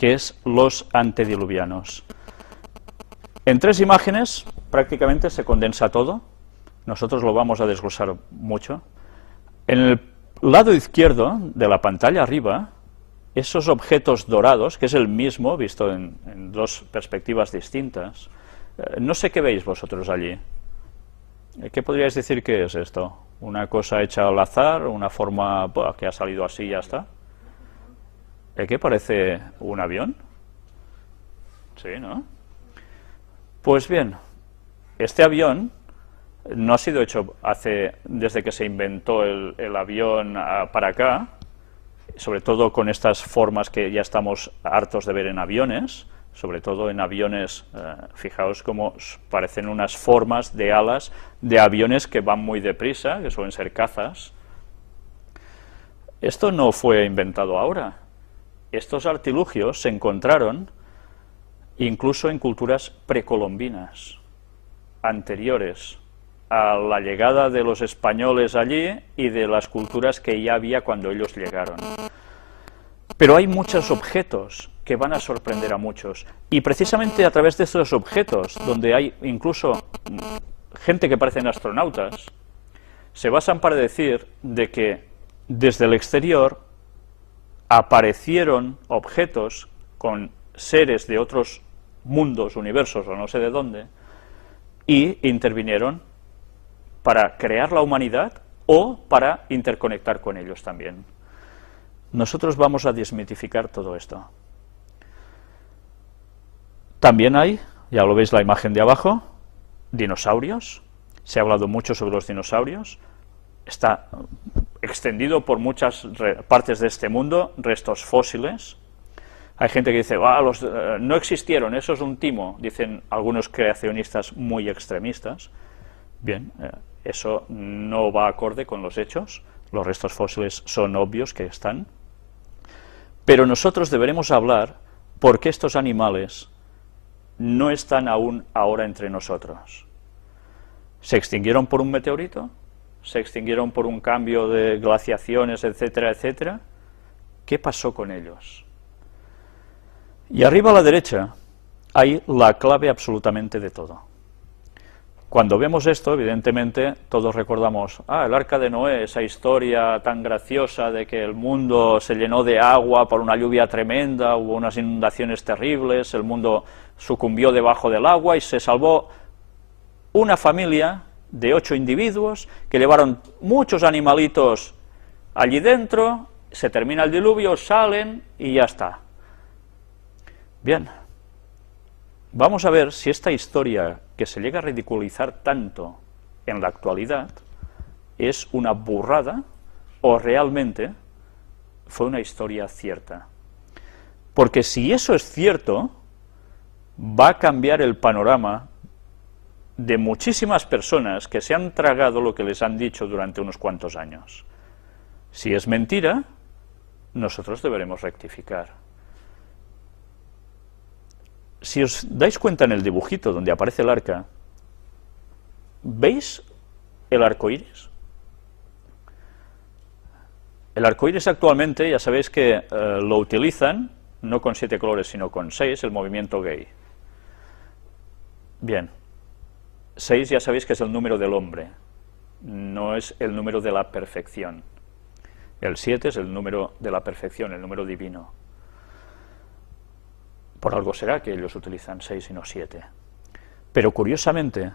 que es los antediluvianos. En 3 imágenes prácticamente se condensa todo, nosotros lo vamos a desglosar mucho. En el lado izquierdo de la pantalla arriba, esos objetos dorados, que es el mismo, visto en 2 perspectivas distintas, no sé qué veis vosotros allí. ¿Qué podríais decir que es esto? ¿Una cosa hecha al azar? ¿Una forma que ha salido así y ya está? ¿Qué parece un avión? Sí, ¿no? Pues bien, este avión no ha sido hecho desde que se inventó el avión para acá, sobre todo con estas formas que ya estamos hartos de ver en aviones, sobre todo en aviones, fijaos cómo parecen unas formas de alas de aviones que van muy deprisa, que suelen ser cazas. Esto no fue inventado ahora. Estos artilugios se encontraron incluso en culturas precolombinas, anteriores a la llegada de los españoles allí y de las culturas que ya había cuando ellos llegaron. Pero hay muchos objetos que van a sorprender a muchos, y precisamente a través de estos objetos, donde hay incluso gente que parecen astronautas, se basan para decir de que desde el exterior aparecieron objetos con seres de otros mundos, universos o no sé de dónde, y intervinieron para crear la humanidad o para interconectar con ellos también. Nosotros vamos a desmitificar todo esto. También hay, ya lo veis la imagen de abajo, dinosaurios. Se ha hablado mucho sobre los dinosaurios. Está extendido por muchas partes de este mundo, restos fósiles. Hay gente que dice, no existieron, eso es un timo, dicen algunos creacionistas muy extremistas. Bien, eso no va acorde con los hechos, los restos fósiles son obvios que están, pero nosotros deberemos hablar por qué estos animales no están aún ahora entre nosotros. ¿Se extinguieron por un meteorito? ¿Se extinguieron por un cambio de glaciaciones, etcétera, etcétera? ¿Qué pasó con ellos? Y arriba a la derecha hay la clave absolutamente de todo. Cuando vemos esto, evidentemente, todos recordamos, el Arca de Noé, esa historia tan graciosa de que el mundo se llenó de agua por una lluvia tremenda, hubo unas inundaciones terribles, el mundo sucumbió debajo del agua y se salvó una familia de 8 individuos que llevaron muchos animalitos allí dentro, se termina el diluvio, salen y ya está. Bien, vamos a ver si esta historia que se llega a ridiculizar tanto en la actualidad es una burrada o realmente fue una historia cierta. Porque si eso es cierto, va a cambiar el panorama de muchísimas personas que se han tragado lo que les han dicho durante unos cuantos años. Si es mentira, nosotros deberemos rectificar. Si os dais cuenta en el dibujito donde aparece el arca, ¿veis el arco iris? El arco iris actualmente, ya sabéis que lo utilizan, no con 7 colores, sino con 6, el movimiento gay. Bien, 6 ya sabéis que es el número del hombre, no es el número de la perfección. El 7 es el número de la perfección, el número divino. Por algo será que ellos utilizan 6 y no 7. Pero curiosamente,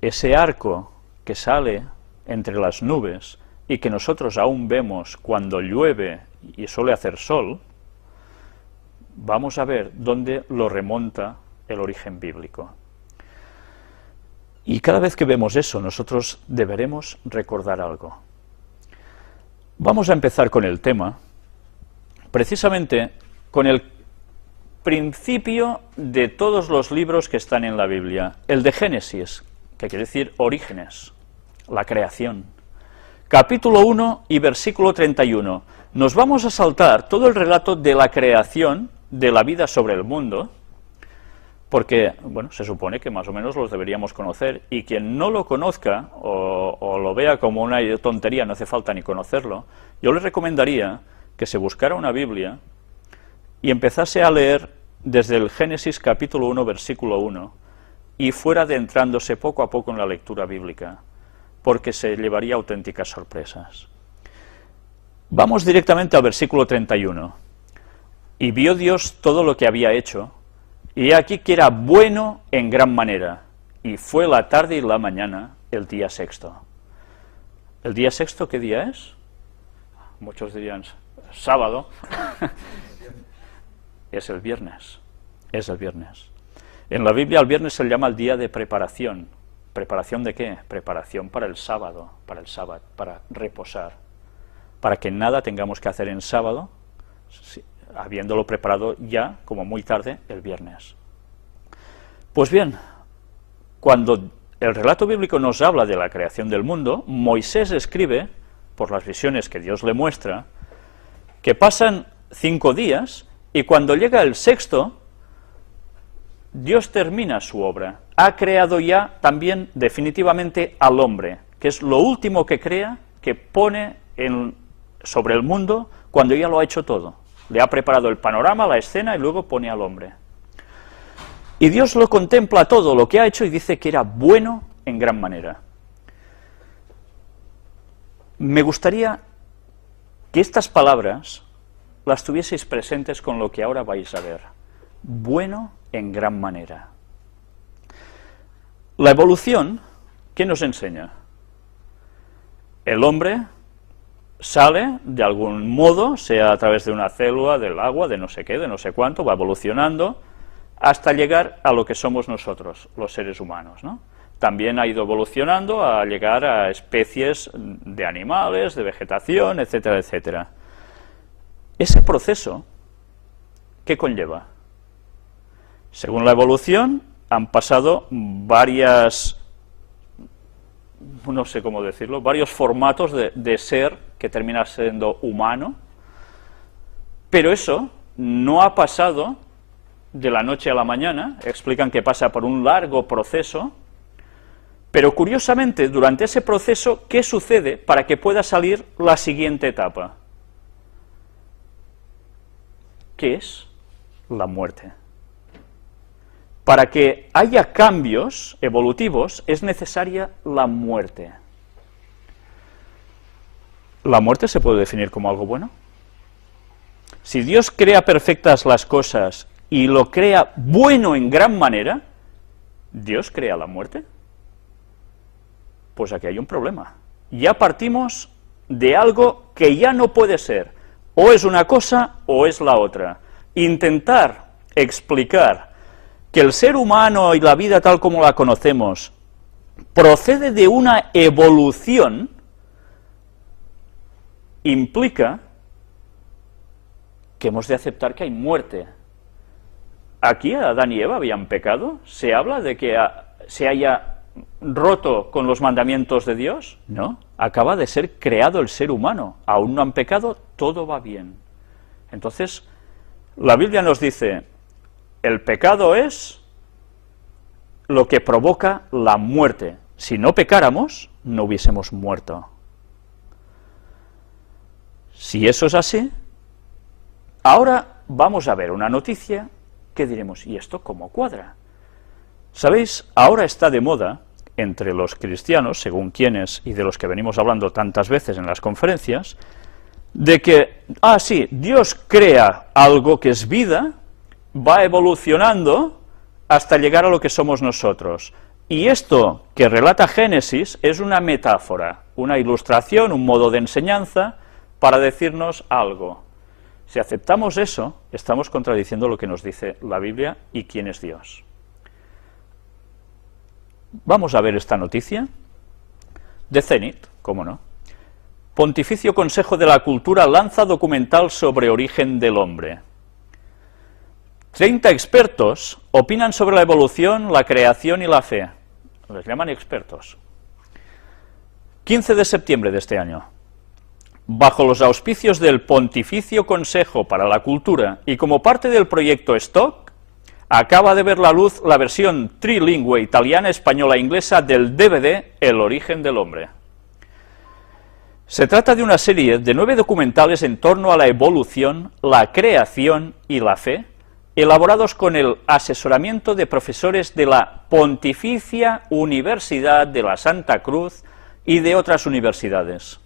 ese arco que sale entre las nubes y que nosotros aún vemos cuando llueve y suele hacer sol, vamos a ver dónde lo remonta el origen bíblico. Y cada vez que vemos eso, nosotros deberemos recordar algo. Vamos a empezar con el tema, precisamente con el principio de todos los libros que están en la Biblia, el de Génesis, que quiere decir orígenes, la creación. Capítulo 1 y versículo 31. Nos vamos a saltar todo el relato de la creación de la vida sobre el mundo, porque, bueno, se supone que más o menos los deberíamos conocer, y quien no lo conozca o lo vea como una tontería, no hace falta ni conocerlo, yo le recomendaría que se buscara una Biblia y empezase a leer desde el Génesis capítulo 1, versículo 1, y fuera adentrándose poco a poco en la lectura bíblica, porque se llevaría auténticas sorpresas. Vamos directamente al versículo 31. Y vio Dios todo lo que había hecho, y he aquí que era bueno en gran manera, y fue la tarde y la mañana el día sexto. ¿El día sexto qué día es? Muchos dirían sábado. Es el viernes. Es el viernes. En la Biblia el viernes se le llama el día de preparación. ¿Preparación de qué? Preparación para el sábado, para reposar. Para que nada tengamos que hacer en sábado, habiéndolo preparado ya, como muy tarde, el viernes. Pues bien, cuando el relato bíblico nos habla de la creación del mundo, Moisés escribe, por las visiones que Dios le muestra, que pasan 5 días, y cuando llega el sexto, Dios termina su obra. Ha creado ya también definitivamente al hombre, que es lo último que crea, que pone sobre el mundo cuando ya lo ha hecho todo. Le ha preparado el panorama, la escena, y luego pone al hombre. Y Dios lo contempla todo lo que ha hecho y dice que era bueno en gran manera. Me gustaría que estas palabras las tuvieseis presentes con lo que ahora vais a ver. Bueno en gran manera. La evolución, ¿qué nos enseña? El hombre sale de algún modo, sea a través de una célula, del agua, de no sé qué, de no sé cuánto, va evolucionando, hasta llegar a lo que somos nosotros, los seres humanos, ¿no? También ha ido evolucionando a llegar a especies de animales, de vegetación, etcétera, etcétera. Ese proceso, ¿qué conlleva? Según la evolución, han pasado varios formatos de ser que termina siendo humano, pero eso no ha pasado de la noche a la mañana. Explican que pasa por un largo proceso, pero curiosamente, durante ese proceso, ¿qué sucede para que pueda salir la siguiente etapa? ¿Qué es? La muerte. Para que haya cambios evolutivos es necesaria la muerte. ¿La muerte se puede definir como algo bueno? Si Dios crea perfectas las cosas y lo crea bueno en gran manera, ¿Dios crea la muerte? Pues aquí hay un problema. Ya partimos de algo que ya no puede ser. O es una cosa o es la otra. Intentar explicar que el ser humano y la vida tal como la conocemos procede de una evolución implica que hemos de aceptar que hay muerte. Aquí Adán y Eva habían pecado. ¿Se habla de que se haya roto con los mandamientos de Dios? No, acaba de ser creado el ser humano. Aún no han pecado, todo va bien. Entonces, la Biblia nos dice, el pecado es lo que provoca la muerte. Si no pecáramos, no hubiésemos muerto. Si eso es así, ahora vamos a ver una noticia que diremos, ¿y esto cómo cuadra? ¿Sabéis? Ahora está de moda entre los cristianos, según quienes y de los que venimos hablando tantas veces en las conferencias, de que, sí, Dios crea algo que es vida, va evolucionando hasta llegar a lo que somos nosotros. Y esto que relata Génesis es una metáfora, una ilustración, un modo de enseñanza para decirnos algo. Si aceptamos eso, estamos contradiciendo lo que nos dice la Biblia y quién es Dios. Vamos a ver esta noticia de Zenit, ¿cómo no? Pontificio Consejo de la Cultura lanza documental sobre origen del hombre. 30 expertos opinan sobre la evolución, la creación y la fe. Les llaman expertos. 15 de septiembre de este año. Bajo los auspicios del Pontificio Consejo para la Cultura y como parte del proyecto Stock, acaba de ver la luz la versión trilingüe italiana, española e inglesa del DVD El origen del hombre. Se trata de una serie de 9 documentales en torno a la evolución, la creación y la fe, elaborados con el asesoramiento de profesores de la Pontificia Universidad de la Santa Cruz y de otras universidades.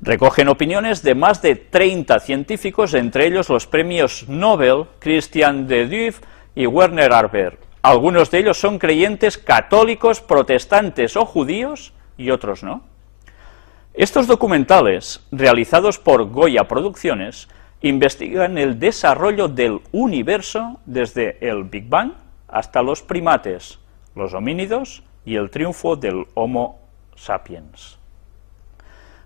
Recogen opiniones de más de 30 científicos, entre ellos los premios Nobel Christian de Duve y Werner Arber. Algunos de ellos son creyentes católicos, protestantes o judíos, y otros no. Estos documentales, realizados por Goya Producciones, investigan el desarrollo del universo desde el Big Bang hasta los primates, los homínidos y el triunfo del Homo sapiens.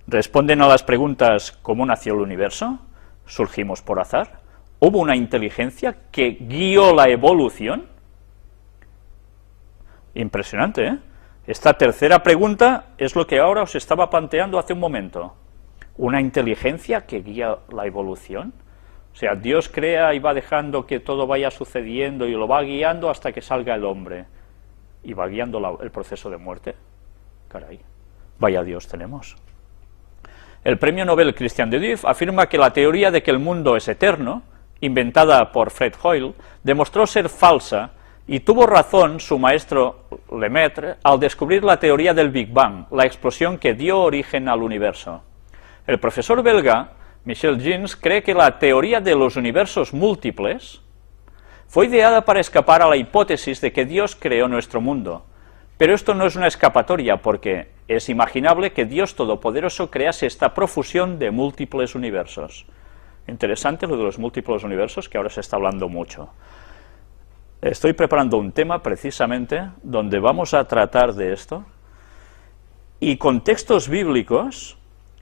Responden a las preguntas: ¿cómo nació el universo? ¿Surgimos por azar? ¿Hubo una inteligencia que guió la evolución? Impresionante, ¿eh? Esta tercera pregunta es lo que ahora os estaba planteando hace un momento. ¿Una inteligencia que guía la evolución? O sea, Dios crea y va dejando que todo vaya sucediendo y lo va guiando hasta que salga el hombre. Y va guiando el proceso de muerte. Caray, vaya Dios tenemos. El premio Nobel Christian de Duve afirma que la teoría de que el mundo es eterno, inventada por Fred Hoyle, demostró ser falsa, y tuvo razón su maestro Lemaitre al descubrir la teoría del Big Bang, la explosión que dio origen al universo. El profesor belga Michel Jeans cree que la teoría de los universos múltiples fue ideada para escapar a la hipótesis de que Dios creó nuestro mundo. Pero esto no es una escapatoria, porque es imaginable que Dios Todopoderoso crease esta profusión de múltiples universos. Interesante lo de los múltiples universos, que ahora se está hablando mucho. Estoy preparando un tema precisamente donde vamos a tratar de esto, y con textos bíblicos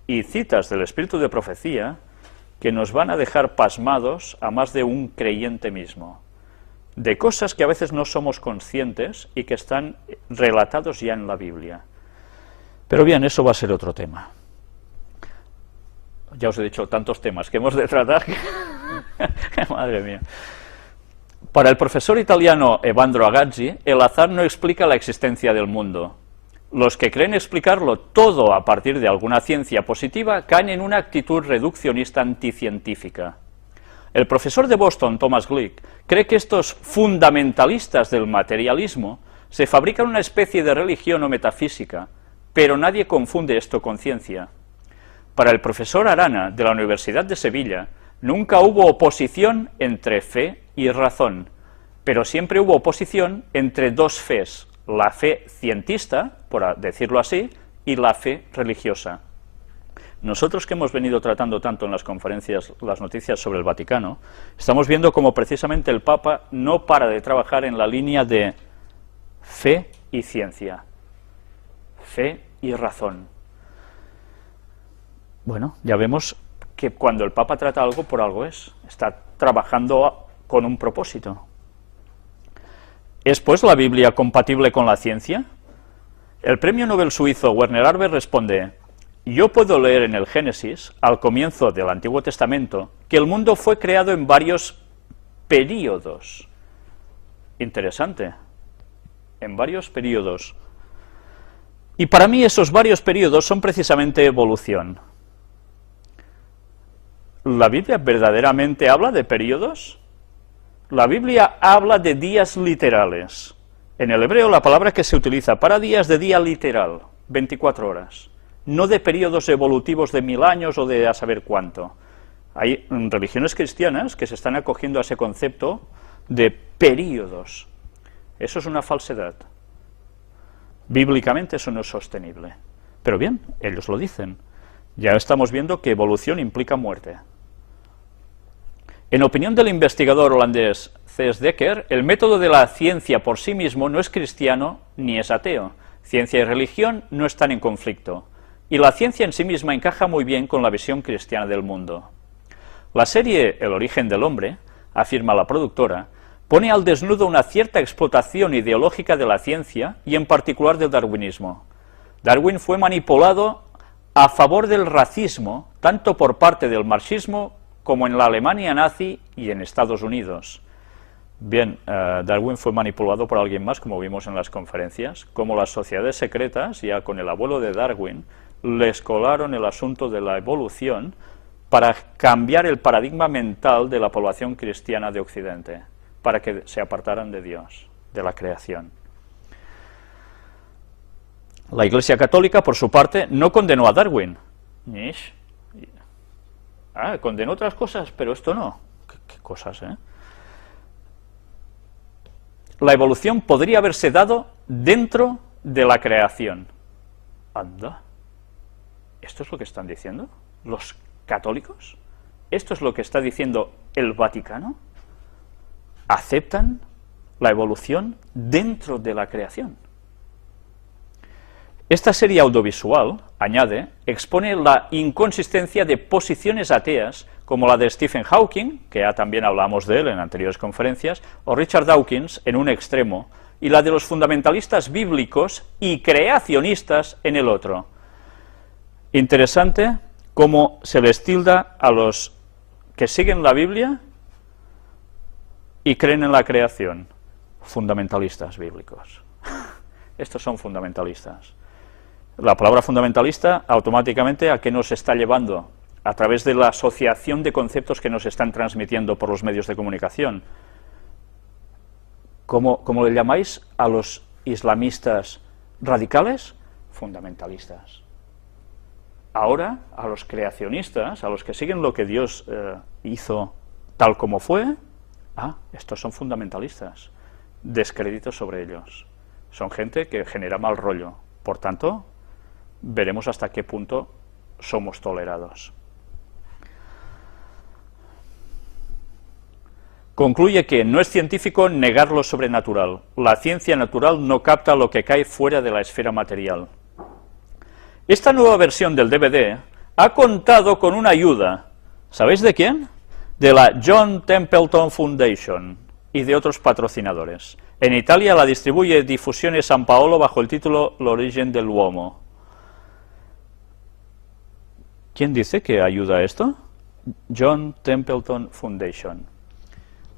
y citas del Espíritu de Profecía que nos van a dejar pasmados a más de un creyente mismo, de cosas que a veces no somos conscientes y que están relatados ya en la Biblia. Pero bien, eso va a ser otro tema. Ya os he dicho tantos temas que hemos de tratar que... Madre mía. Para el profesor italiano Evandro Agazzi, el azar no explica la existencia del mundo. Los que creen explicarlo todo a partir de alguna ciencia positiva caen en una actitud reduccionista anticientífica. El profesor de Boston, Thomas Glick, cree que estos fundamentalistas del materialismo se fabrican una especie de religión o metafísica, pero nadie confunde esto con ciencia. Para el profesor Arana, de la Universidad de Sevilla, nunca hubo oposición entre fe y razón, pero siempre hubo oposición entre dos fes, la fe cientista, por decirlo así, y la fe religiosa. Nosotros, que hemos venido tratando tanto en las conferencias las noticias sobre el Vaticano, estamos viendo cómo precisamente el Papa no para de trabajar en la línea de fe y ciencia, fe y razón. Bueno, ya vemos que cuando el Papa trata algo, por algo es, está trabajando con un propósito. ¿Es pues la Biblia compatible con la ciencia? El premio Nobel suizo Werner Arber responde: yo puedo leer en el Génesis, al comienzo del Antiguo Testamento, que el mundo fue creado en varios períodos. Interesante, en varios períodos. Y para mí esos varios períodos son precisamente evolución. ¿La Biblia verdaderamente habla de períodos? La Biblia habla de días literales. En el hebreo la palabra que se utiliza para día es de día literal, 24 horas. No de periodos evolutivos de 1000 años o de a saber cuánto. Hay religiones cristianas que se están acogiendo a ese concepto de períodos. Eso es una falsedad. Bíblicamente eso no es sostenible. Pero bien, ellos lo dicen. Ya estamos viendo que evolución implica muerte. En opinión del investigador holandés C.S. Dekker, el método de la ciencia por sí mismo no es cristiano ni es ateo. Ciencia y religión no están en conflicto. Y la ciencia en sí misma encaja muy bien con la visión cristiana del mundo. La serie El origen del hombre, afirma la productora, pone al desnudo una cierta explotación ideológica de la ciencia y en particular del darwinismo. Darwin fue manipulado a favor del racismo, tanto por parte del marxismo como en la Alemania nazi y en Estados Unidos. Bien, Darwin fue manipulado por alguien más, como vimos en las conferencias, como las sociedades secretas, ya con el abuelo de Darwin, les colaron el asunto de la evolución para cambiar el paradigma mental de la población cristiana de Occidente, para que se apartaran de Dios, de la creación. La Iglesia Católica, por su parte, no condenó a Darwin. Condenó otras cosas, pero esto no. ¿Qué cosas, eh? La evolución podría haberse dado dentro de la creación. Anda. ¿Esto es lo que están diciendo los católicos? ¿Esto es lo que está diciendo el Vaticano? ¿Aceptan la evolución dentro de la creación? Esta serie audiovisual, añade, expone la inconsistencia de posiciones ateas como la de Stephen Hawking, que ya también hablamos de él en anteriores conferencias, o Richard Dawkins en un extremo, y la de los fundamentalistas bíblicos y creacionistas en el otro. Interesante cómo se les tilda a los que siguen la Biblia y creen en la creación, fundamentalistas bíblicos. Estos son fundamentalistas. La palabra fundamentalista, automáticamente, ¿a qué nos está llevando? A través de la asociación de conceptos que nos están transmitiendo por los medios de comunicación. ¿Cómo le llamáis a los islamistas radicales? Fundamentalistas. Ahora, a los creacionistas, a los que siguen lo que Dios hizo tal como fue, estos son fundamentalistas. Descrédito sobre ellos. Son gente que genera mal rollo. Por tanto, veremos hasta qué punto somos tolerados. Concluye que no es científico negar lo sobrenatural. La ciencia natural no capta lo que cae fuera de la esfera material. Esta nueva versión del DVD ha contado con una ayuda, ¿sabéis de quién? De la John Templeton Foundation y de otros patrocinadores. En Italia la distribuye Difusione San Paolo bajo el título L'origen dell'uomo. ¿Quién dice que ayuda a esto? John Templeton Foundation.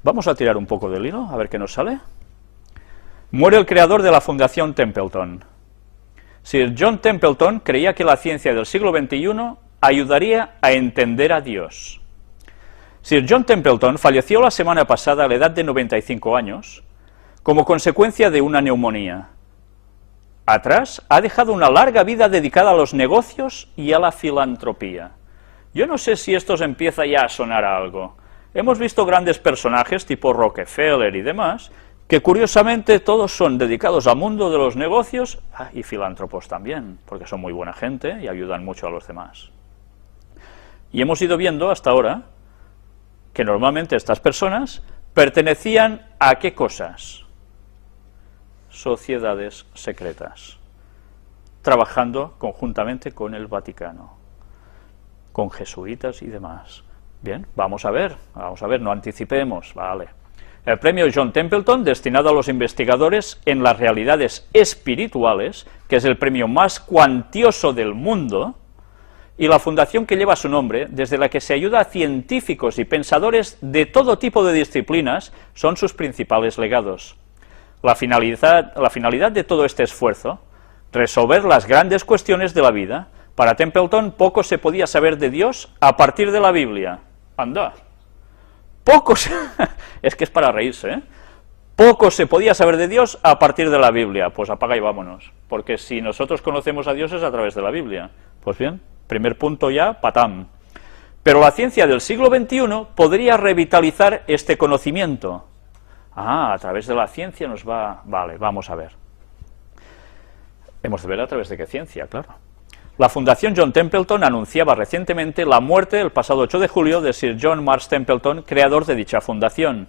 Vamos a tirar un poco del hilo, a ver qué nos sale. Muere el creador de la Fundación Templeton. Sir John Templeton creía que la ciencia del siglo XXI ayudaría a entender a Dios. Sir John Templeton falleció la semana pasada a la edad de 95 años, como consecuencia de una neumonía. Atrás ha dejado una larga vida dedicada a los negocios y a la filantropía. Yo no sé si esto os empieza ya a sonar a algo. Hemos visto grandes personajes tipo Rockefeller y demás, que curiosamente todos son dedicados al mundo de los negocios y filántropos también, porque son muy buena gente y ayudan mucho a los demás. Y hemos ido viendo hasta ahora que normalmente estas personas pertenecían a ¿qué cosas? Sociedades secretas, trabajando conjuntamente con el Vaticano, con jesuitas y demás. Bien, vamos a ver, no anticipemos, vale. El premio John Templeton, destinado a los investigadores en las realidades espirituales, que es el premio más cuantioso del mundo, y la fundación que lleva su nombre, desde la que se ayuda a científicos y pensadores de todo tipo de disciplinas, son sus principales legados. La finalidad de todo este esfuerzo, resolver las grandes cuestiones de la vida. Para Templeton poco se podía saber de Dios a partir de la Biblia. Anda. Es que es para reírse, ¿eh? Poco se podía saber de Dios a partir de la Biblia. Pues apaga y vámonos. Porque si nosotros conocemos a Dios es a través de la Biblia. Pues bien, primer punto ya, patam. Pero la ciencia del siglo XXI podría revitalizar este conocimiento. A través de la ciencia nos va... Vale, vamos a ver. Hemos de ver a través de qué ciencia, claro. La Fundación John Templeton anunciaba recientemente la muerte el pasado 8 de julio de Sir John Marsh Templeton, creador de dicha fundación.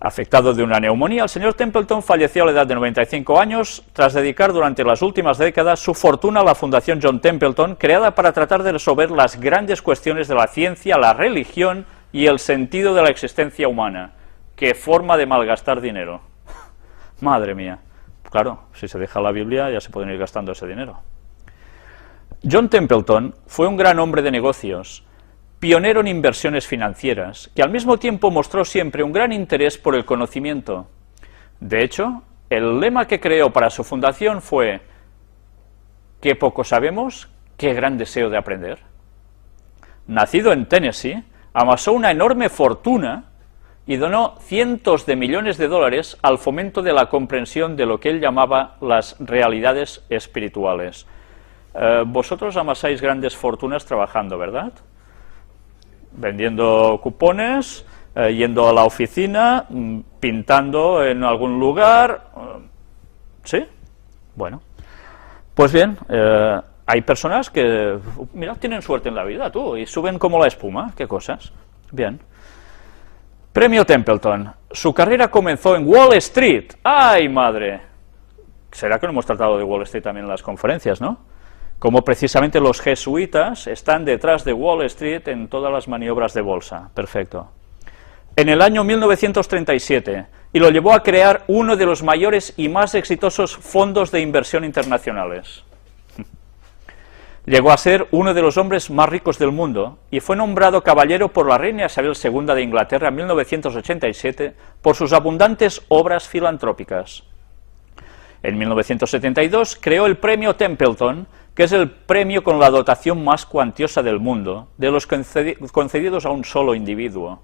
Afectado de una neumonía, el señor Templeton falleció a la edad de 95 años tras dedicar durante las últimas décadas su fortuna a la Fundación John Templeton, creada para tratar de resolver las grandes cuestiones de la ciencia, la religión y el sentido de la existencia humana. ¡Qué forma de malgastar dinero! Madre mía. Claro, si se deja la Biblia ya se pueden ir gastando ese dinero. John Templeton fue un gran hombre de negocios, pionero en inversiones financieras, que al mismo tiempo mostró siempre un gran interés por el conocimiento. De hecho, el lema que creó para su fundación fue: «Qué poco sabemos, qué gran deseo de aprender. Nacido en Tennessee, amasó una enorme fortuna y donó cientos de millones de dólares al fomento de la comprensión de lo que él llamaba las realidades espirituales. Vosotros amasáis grandes fortunas trabajando, ¿verdad? Vendiendo cupones, yendo a la oficina, pintando en algún lugar. ¿Sí? Bueno. Pues bien, hay personas que, mira, tienen suerte en la vida, tú, y suben como la espuma. ¿Qué cosas? Bien. Premio Templeton. Su carrera comenzó en Wall Street. ¡Ay, madre! Será que no hemos tratado de Wall Street también en las conferencias, ¿no? Como precisamente los jesuitas están detrás de Wall Street en todas las maniobras de bolsa. Perfecto. En el año 1937, y lo llevó a crear uno de los mayores y más exitosos fondos de inversión internacionales. Llegó a ser uno de los hombres más ricos del mundo y fue nombrado caballero por la reina Isabel II de Inglaterra en 1987 por sus abundantes obras filantrópicas. En 1972 creó el Premio Templeton, que es el premio con la dotación más cuantiosa del mundo, de los concedidos a un solo individuo.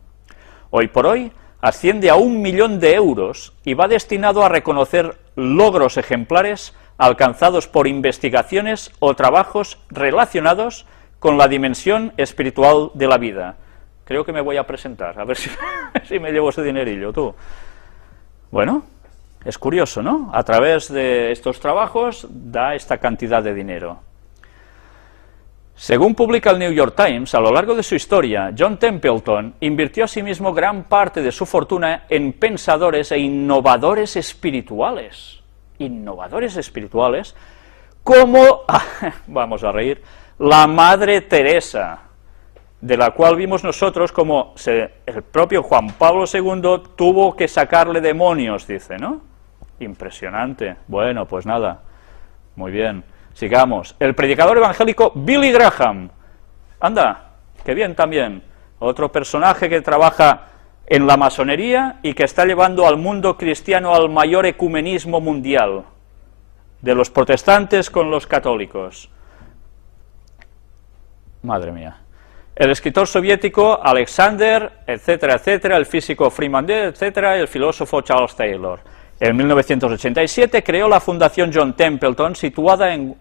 Hoy por hoy asciende a 1 millón de euros y va destinado a reconocer logros ejemplares alcanzados por investigaciones o trabajos relacionados con la dimensión espiritual de la vida. Creo que me voy a presentar, a ver si me llevo ese dinerillo, tú. Bueno, es curioso, ¿no? A través de estos trabajos da esta cantidad de dinero. Según publica el New York Times, a lo largo de su historia, John Templeton invirtió asimismo gran parte de su fortuna en pensadores e innovadores espirituales. Innovadores espirituales, como, vamos a reír, la Madre Teresa, de la cual vimos nosotros como el propio Juan Pablo II tuvo que sacarle demonios, dice, ¿no? Impresionante. Bueno, pues nada, muy bien. Sigamos. El predicador evangélico Billy Graham. Anda, qué bien también. Otro personaje que trabaja en la masonería y que está llevando al mundo cristiano al mayor ecumenismo mundial, de los protestantes con los católicos. Madre mía. El escritor soviético Alexander, etcétera, etcétera, el físico Freeman, etcétera, el filósofo Charles Taylor. En 1987 creó la Fundación John Templeton, situada en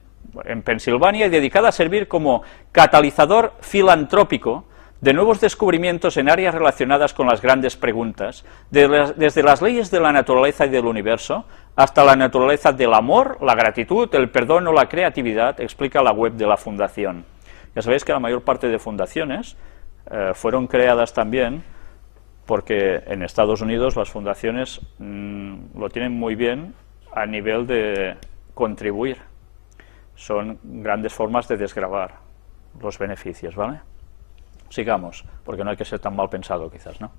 Pensilvania y dedicada a servir como catalizador filantrópico de nuevos descubrimientos en áreas relacionadas con las grandes preguntas, desde las leyes de la naturaleza y del universo hasta la naturaleza del amor, la gratitud, el perdón o la creatividad, explica la web de la Fundación. Ya sabéis que la mayor parte de fundaciones fueron creadas también porque en Estados Unidos las fundaciones lo tienen muy bien a nivel de contribuir. Son grandes formas de desgravar los beneficios, ¿vale? Sigamos, porque no hay que ser tan mal pensado quizás, ¿no?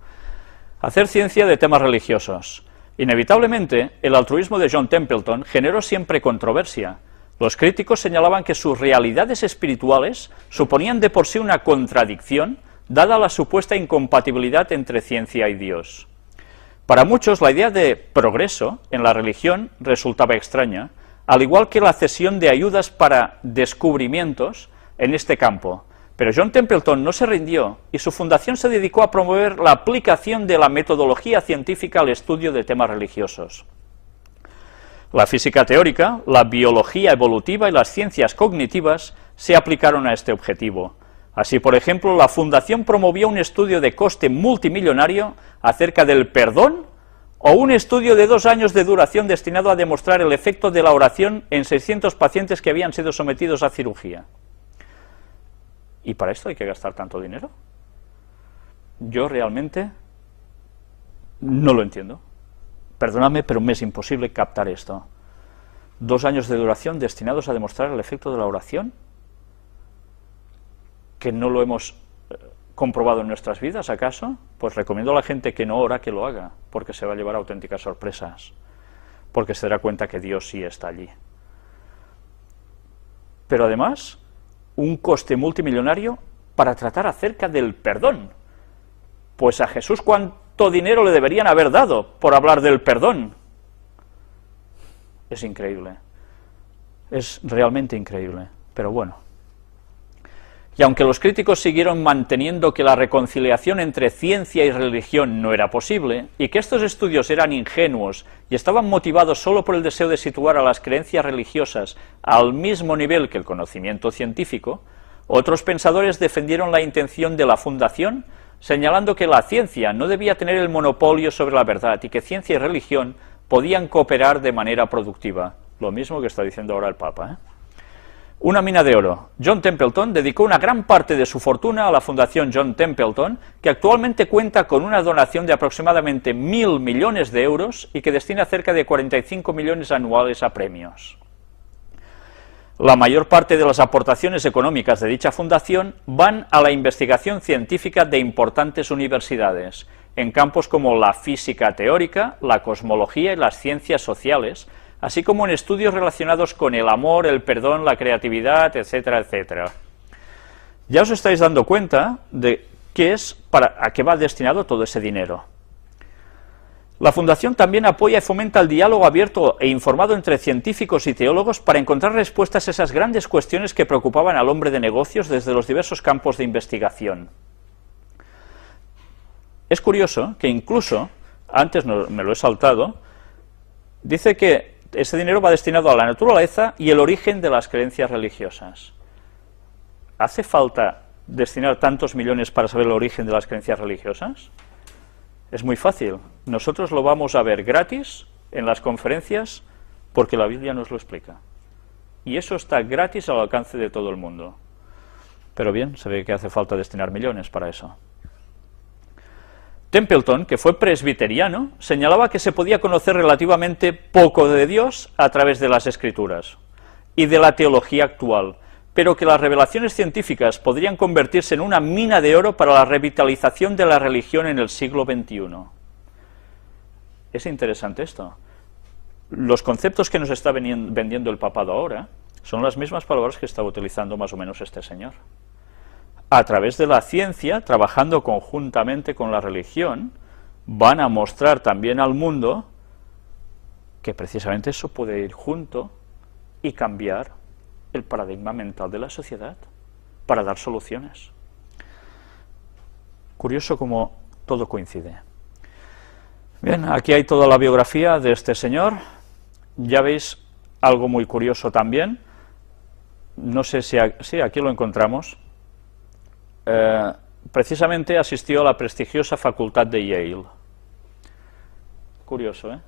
Hacer ciencia de temas religiosos. Inevitablemente, el altruismo de John Templeton generó siempre controversia. Los críticos señalaban que sus realidades espirituales suponían de por sí una contradicción, dada la supuesta incompatibilidad entre ciencia y Dios. Para muchos, la idea de progreso en la religión resultaba extraña, al igual que la cesión de ayudas para descubrimientos en este campo. Pero John Templeton no se rindió y su fundación se dedicó a promover la aplicación de la metodología científica al estudio de temas religiosos. La física teórica, la biología evolutiva y las ciencias cognitivas se aplicaron a este objetivo. Así, por ejemplo, la Fundación promovió un estudio de coste multimillonario acerca del perdón o un estudio de 2 años de duración destinado a demostrar el efecto de la oración en 600 pacientes que habían sido sometidos a cirugía. ¿Y para esto hay que gastar tanto dinero? Yo realmente no lo entiendo. Perdóname, pero me es imposible captar esto. 2 años de duración destinados a demostrar el efecto de la oración, que no lo hemos comprobado en nuestras vidas, ¿acaso? Pues recomiendo a la gente que no ora que lo haga, porque se va a llevar auténticas sorpresas, porque se dará cuenta que Dios sí está allí. Pero además, un coste multimillonario para tratar acerca del perdón. Pues a Jesús, ¿cuánto dinero le deberían haber dado por hablar del perdón? Es increíble. Es realmente increíble, pero bueno. Y aunque los críticos siguieron manteniendo que la reconciliación entre ciencia y religión no era posible, y que estos estudios eran ingenuos y estaban motivados solo por el deseo de situar a las creencias religiosas al mismo nivel que el conocimiento científico, otros pensadores defendieron la intención de la Fundación, señalando que la ciencia no debía tener el monopolio sobre la verdad y que ciencia y religión podían cooperar de manera productiva. Lo mismo que está diciendo ahora el Papa, ¿eh? Una mina de oro. John Templeton dedicó una gran parte de su fortuna a la Fundación John Templeton, que actualmente cuenta con una donación de aproximadamente 1.000 millones de euros y que destina cerca de 45 millones anuales a premios. La mayor parte de las aportaciones económicas de dicha fundación van a la investigación científica de importantes universidades, en campos como la física teórica, la cosmología y las ciencias sociales, así como en estudios relacionados con el amor, el perdón, la creatividad, etcétera, etcétera. Ya os estáis dando cuenta de a qué va destinado todo ese dinero. La Fundación también apoya y fomenta el diálogo abierto e informado entre científicos y teólogos para encontrar respuestas a esas grandes cuestiones que preocupaban al hombre de negocios desde los diversos campos de investigación. Es curioso que incluso, antes me lo he saltado, dice que ese dinero va destinado a la naturaleza y el origen de las creencias religiosas. ¿Hace falta destinar tantos millones para saber el origen de las creencias religiosas? Es muy fácil. Nosotros lo vamos a ver gratis en las conferencias porque la Biblia nos lo explica. Y eso está gratis al alcance de todo el mundo. Pero bien, se ve que hace falta destinar millones para eso. Templeton, que fue presbiteriano, señalaba que se podía conocer relativamente poco de Dios a través de las Escrituras y de la teología actual, pero que las revelaciones científicas podrían convertirse en una mina de oro para la revitalización de la religión en el siglo XXI. Es interesante esto. Los conceptos que nos está vendiendo el papado ahora son las mismas palabras que estaba utilizando más o menos este señor. A través de la ciencia, trabajando conjuntamente con la religión, van a mostrar también al mundo que precisamente eso puede ir junto y cambiar el paradigma mental de la sociedad para dar soluciones. Curioso cómo todo coincide. Bien, aquí hay toda la biografía de este señor. Ya veis algo muy curioso también. No sé si sí, aquí lo encontramos. Precisamente asistió a la prestigiosa facultad de Yale. Curioso, ¿eh?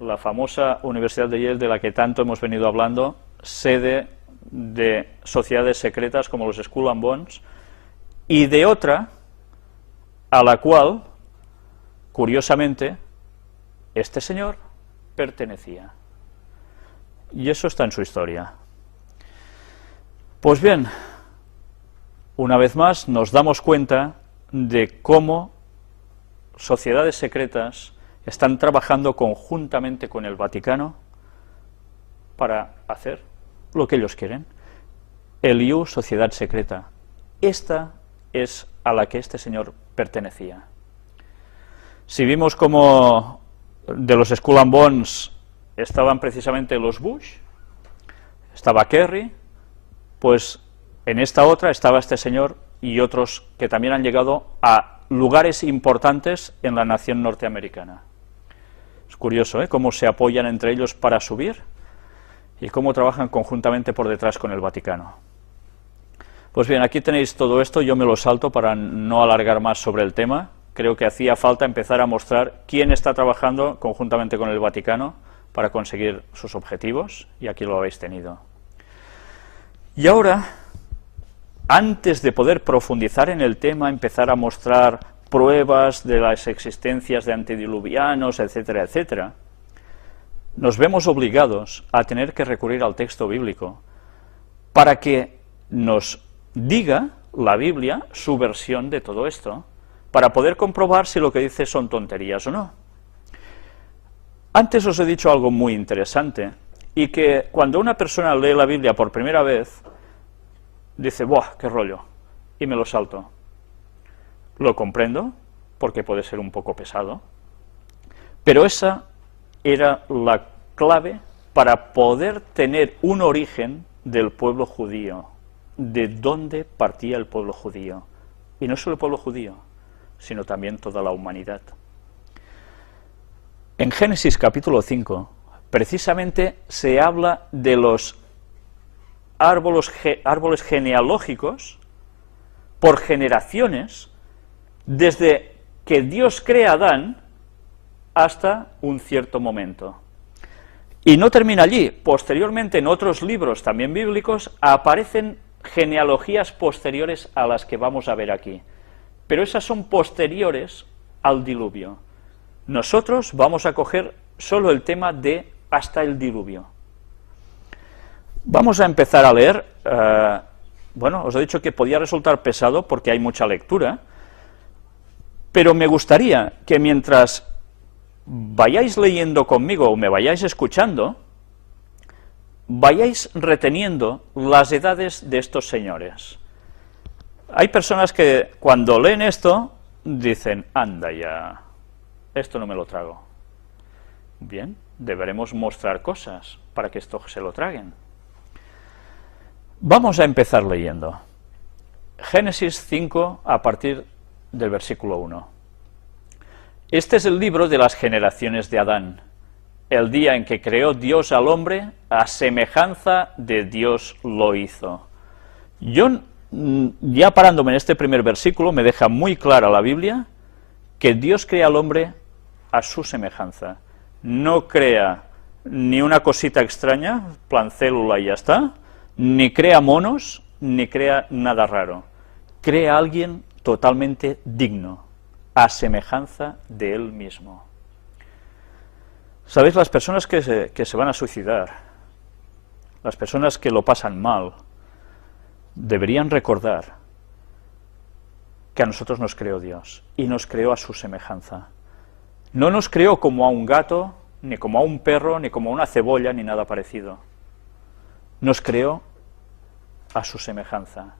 La famosa Universidad de Yale de la que tanto hemos venido hablando, sede de sociedades secretas como los Skull and Bones, y de otra a la cual, curiosamente, este señor pertenecía. Y eso está en su historia. Pues bien, una vez más nos damos cuenta de cómo sociedades secretas están trabajando conjuntamente con el Vaticano para hacer lo que ellos quieren. El IU, sociedad secreta. Esta es a la que este señor pertenecía. Si vimos como de los Skull and Bones estaban precisamente los Bush, estaba Kerry, pues en esta otra estaba este señor y otros que también han llegado a lugares importantes en la nación norteamericana. Es curioso, ¿eh?, cómo se apoyan entre ellos para subir y cómo trabajan conjuntamente por detrás con el Vaticano. Pues bien, aquí tenéis todo esto, yo me lo salto para no alargar más sobre el tema. Creo que hacía falta empezar a mostrar quién está trabajando conjuntamente con el Vaticano para conseguir sus objetivos, y aquí lo habéis tenido. Y ahora, antes de poder profundizar en el tema, empezar a mostrar pruebas de las existencias de antediluvianos, etcétera, etcétera, nos vemos obligados a tener que recurrir al texto bíblico para que nos diga la Biblia su versión de todo esto, para poder comprobar si lo que dice son tonterías o no. Antes os he dicho algo muy interesante, y que cuando una persona lee la Biblia por primera vez, dice, ¡buah, qué rollo!, y me lo salto. Lo comprendo, porque puede ser un poco pesado, pero esa era la clave para poder tener un origen del pueblo judío. de dónde partía el pueblo judío. Y no solo el pueblo judío, sino también toda la humanidad. En Génesis capítulo 5, precisamente se habla de los árboles genealógicos por generaciones, desde que Dios crea a Adán hasta un cierto momento. Y no termina allí. Posteriormente, en otros libros también bíblicos, aparecen genealogías posteriores a las que vamos a ver aquí. Pero esas son posteriores al diluvio. Nosotros vamos a coger solo el tema de hasta el diluvio. Vamos a empezar a leer. Bueno, os he dicho que podía resultar pesado porque hay mucha lectura, pero me gustaría que mientras vayáis leyendo conmigo o me vayáis escuchando, vayáis reteniendo las edades de estos señores. Hay personas que cuando leen esto dicen, anda ya, esto no me lo trago. Bien, deberemos mostrar cosas para que esto se lo traguen. Vamos a empezar leyendo. Génesis 5 a partir del versículo 1. Este es el libro de las generaciones de Adán, el día en que creó Dios al hombre, a semejanza de Dios lo hizo. Yo, ya parándome en este primer versículo, me deja muy clara la Biblia que Dios crea al hombre a su semejanza. No crea ni una cosita extraña, plan célula y ya está, ni crea monos, ni crea nada raro. Crea a alguien totalmente digno, a semejanza de él mismo. ¿Sabéis? Las personas que se van a suicidar, las personas que lo pasan mal, deberían recordar que a nosotros nos creó Dios, y nos creó a su semejanza. No nos creó como a un gato, ni como a un perro, ni como a una cebolla, ni nada parecido. Nos creó a su semejanza.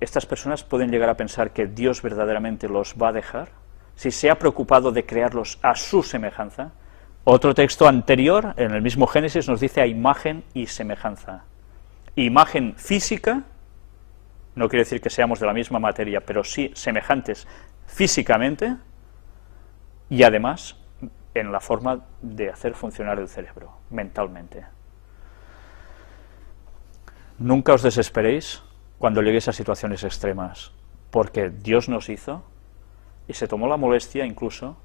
Estas personas pueden llegar a pensar que Dios verdaderamente los va a dejar, si se ha preocupado de crearlos a su semejanza. Otro texto anterior, en el mismo Génesis, nos dice a imagen y semejanza. Imagen física, no quiere decir que seamos de la misma materia, pero sí semejantes físicamente, y además en la forma de hacer funcionar el cerebro, mentalmente. Nunca os desesperéis cuando lleguéis a situaciones extremas, porque Dios nos hizo y se tomó la molestia incluso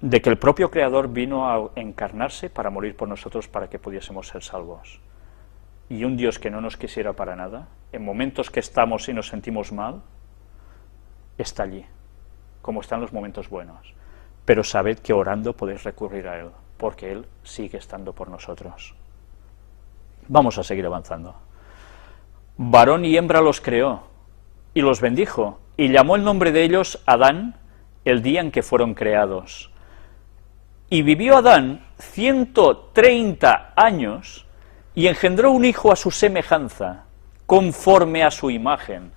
de que el propio Creador vino a encarnarse para morir por nosotros para que pudiésemos ser salvos. Y un Dios que no nos quisiera para nada, en momentos que estamos y nos sentimos mal, está allí, como están los momentos buenos. Pero sabed que orando podéis recurrir a Él, porque Él sigue estando por nosotros. Vamos a seguir avanzando. Varón y hembra los creó, y los bendijo, y llamó el nombre de ellos Adán, el día en que fueron creados. Y vivió Adán 130 años, y engendró un hijo a su semejanza, conforme a su imagen.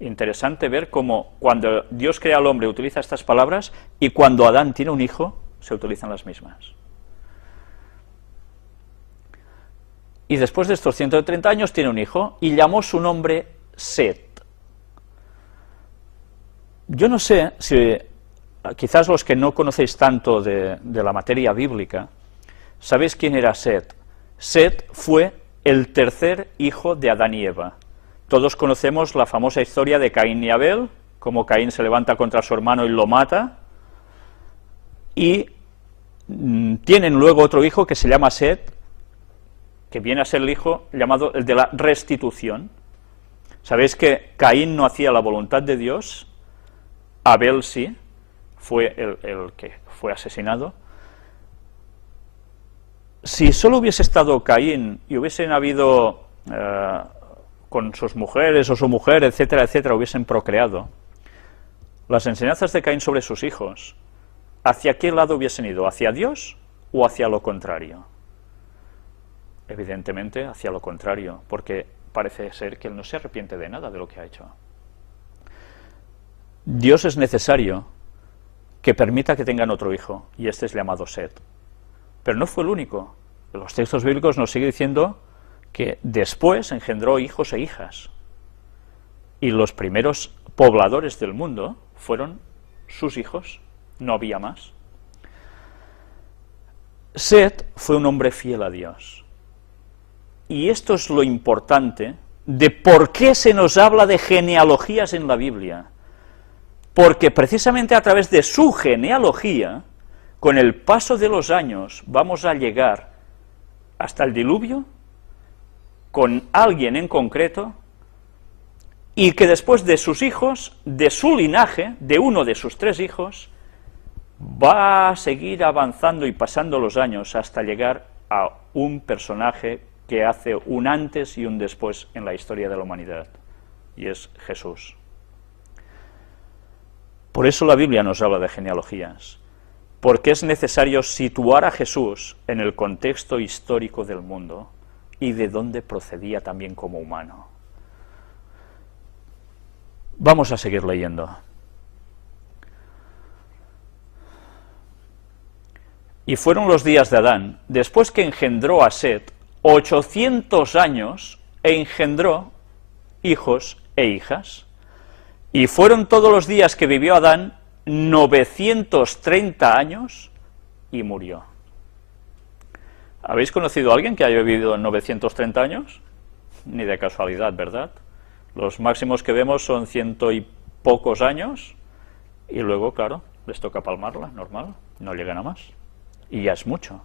Interesante ver cómo cuando Dios crea al hombre utiliza estas palabras, y cuando Adán tiene un hijo, se utilizan las mismas. Y después de estos 130 años tiene un hijo, y llamó su nombre Set. Yo no sé si, quizás los que no conocéis tanto de la materia bíblica, sabéis quién era Set. Set fue el tercer hijo de Adán y Eva. Todos conocemos la famosa historia de Caín y Abel, cómo Caín se levanta contra su hermano y lo mata, y tienen luego otro hijo que se llama Set, que viene a ser el hijo llamado el de la restitución. Sabéis que Caín no hacía la voluntad de Dios, Abel sí, fue el que fue asesinado. Si solo hubiese estado Caín y hubiesen habido con sus mujeres o su mujer, etcétera, etcétera, hubiesen procreado, las enseñanzas de Caín sobre sus hijos, ¿hacia qué lado hubiesen ido? ¿Hacia Dios o hacia lo contrario? Evidentemente hacia lo contrario, porque parece ser que él no se arrepiente de nada de lo que ha hecho. Dios es necesario que permita que tengan otro hijo, y este es llamado Set. Pero no fue el único. Los textos bíblicos nos siguen diciendo que después engendró hijos e hijas. Y los primeros pobladores del mundo fueron sus hijos, no había más. Set fue un hombre fiel a Dios. Y esto es lo importante de por qué se nos habla de genealogías en la Biblia. Porque precisamente a través de su genealogía, con el paso de los años, vamos a llegar hasta el diluvio, con alguien en concreto, y que después de sus hijos, de su linaje, de uno de sus 3 hijos, va a seguir avanzando y pasando los años hasta llegar a un personaje que hace un antes y un después en la historia de la humanidad, y es Jesús. Por eso la Biblia nos habla de genealogías, porque es necesario situar a Jesús en el contexto histórico del mundo y de dónde procedía también como humano. Vamos a seguir leyendo. Y fueron los días de Adán, después que engendró a Set, 800 años, e engendró hijos e hijas. Y fueron todos los días que vivió Adán 930 años y murió. ¿Habéis conocido a alguien que haya vivido 930 años? Ni de casualidad, ¿verdad? Los máximos que vemos son 100 y pocos años, y luego, claro, les toca palmarla, normal, no llegan a más. Y ya es mucho.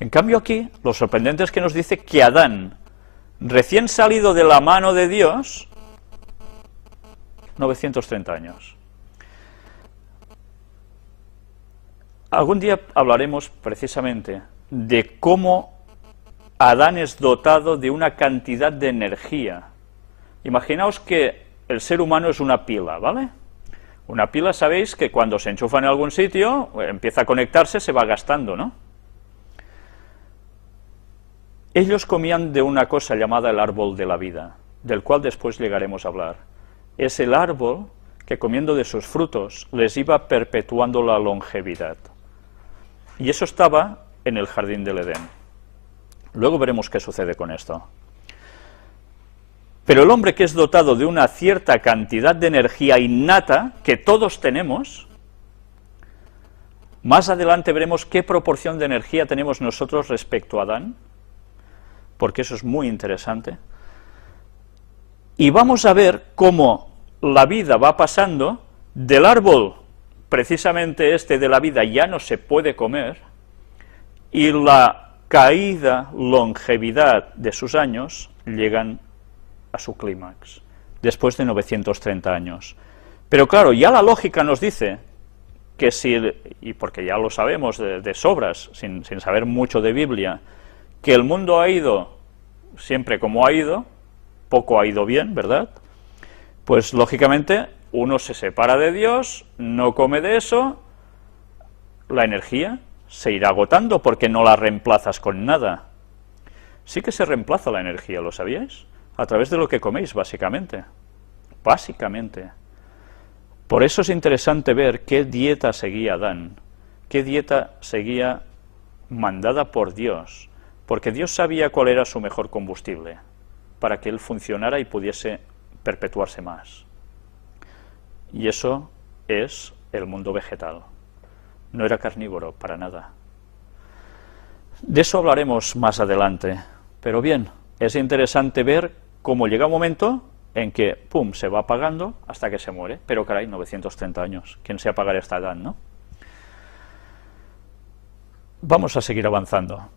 En cambio aquí, lo sorprendente es que nos dice que Adán, recién salido de la mano de Dios, 930 años. Algún día hablaremos precisamente de cómo Adán es dotado de una cantidad de energía. Imaginaos que el ser humano es una pila, ¿vale? Una pila, sabéis que cuando se enchufa en algún sitio, empieza a conectarse, se va gastando, ¿no? Ellos comían de una cosa llamada el árbol de la vida, del cual después llegaremos a hablar. Es el árbol que, comiendo de sus frutos, les iba perpetuando la longevidad. Y eso estaba en el jardín del Edén. Luego veremos qué sucede con esto. Pero el hombre que es dotado de una cierta cantidad de energía innata, que todos tenemos, más adelante veremos qué proporción de energía tenemos nosotros respecto a Adán, porque eso es muy interesante. Y vamos a ver cómo la vida va pasando del árbol, precisamente este de la vida, ya no se puede comer, y la caída, longevidad de sus años llegan a su clímax, después de 930 años. Pero claro, ya la lógica nos dice que si, y porque ya lo sabemos de sobras, sin saber mucho de Biblia, que el mundo ha ido siempre como ha ido, poco ha ido bien, ¿verdad? Pues lógicamente uno se separa de Dios, no come de eso, la energía se irá agotando porque no la reemplazas con nada. Sí que se reemplaza la energía, ¿lo sabíais? A través de lo que coméis, básicamente. Básicamente. Por eso es interesante ver qué dieta seguía Adán, qué dieta seguía mandada por Dios, porque Dios sabía cuál era su mejor combustible, para que él funcionara y pudiese perpetuarse más. Y eso es el mundo vegetal. No era carnívoro, para nada. De eso hablaremos más adelante, pero bien, es interesante ver cómo llega un momento en que, pum, se va apagando hasta que se muere, pero caray, 930 años, ¿quién se apagará esta edad, no? Vamos a seguir avanzando.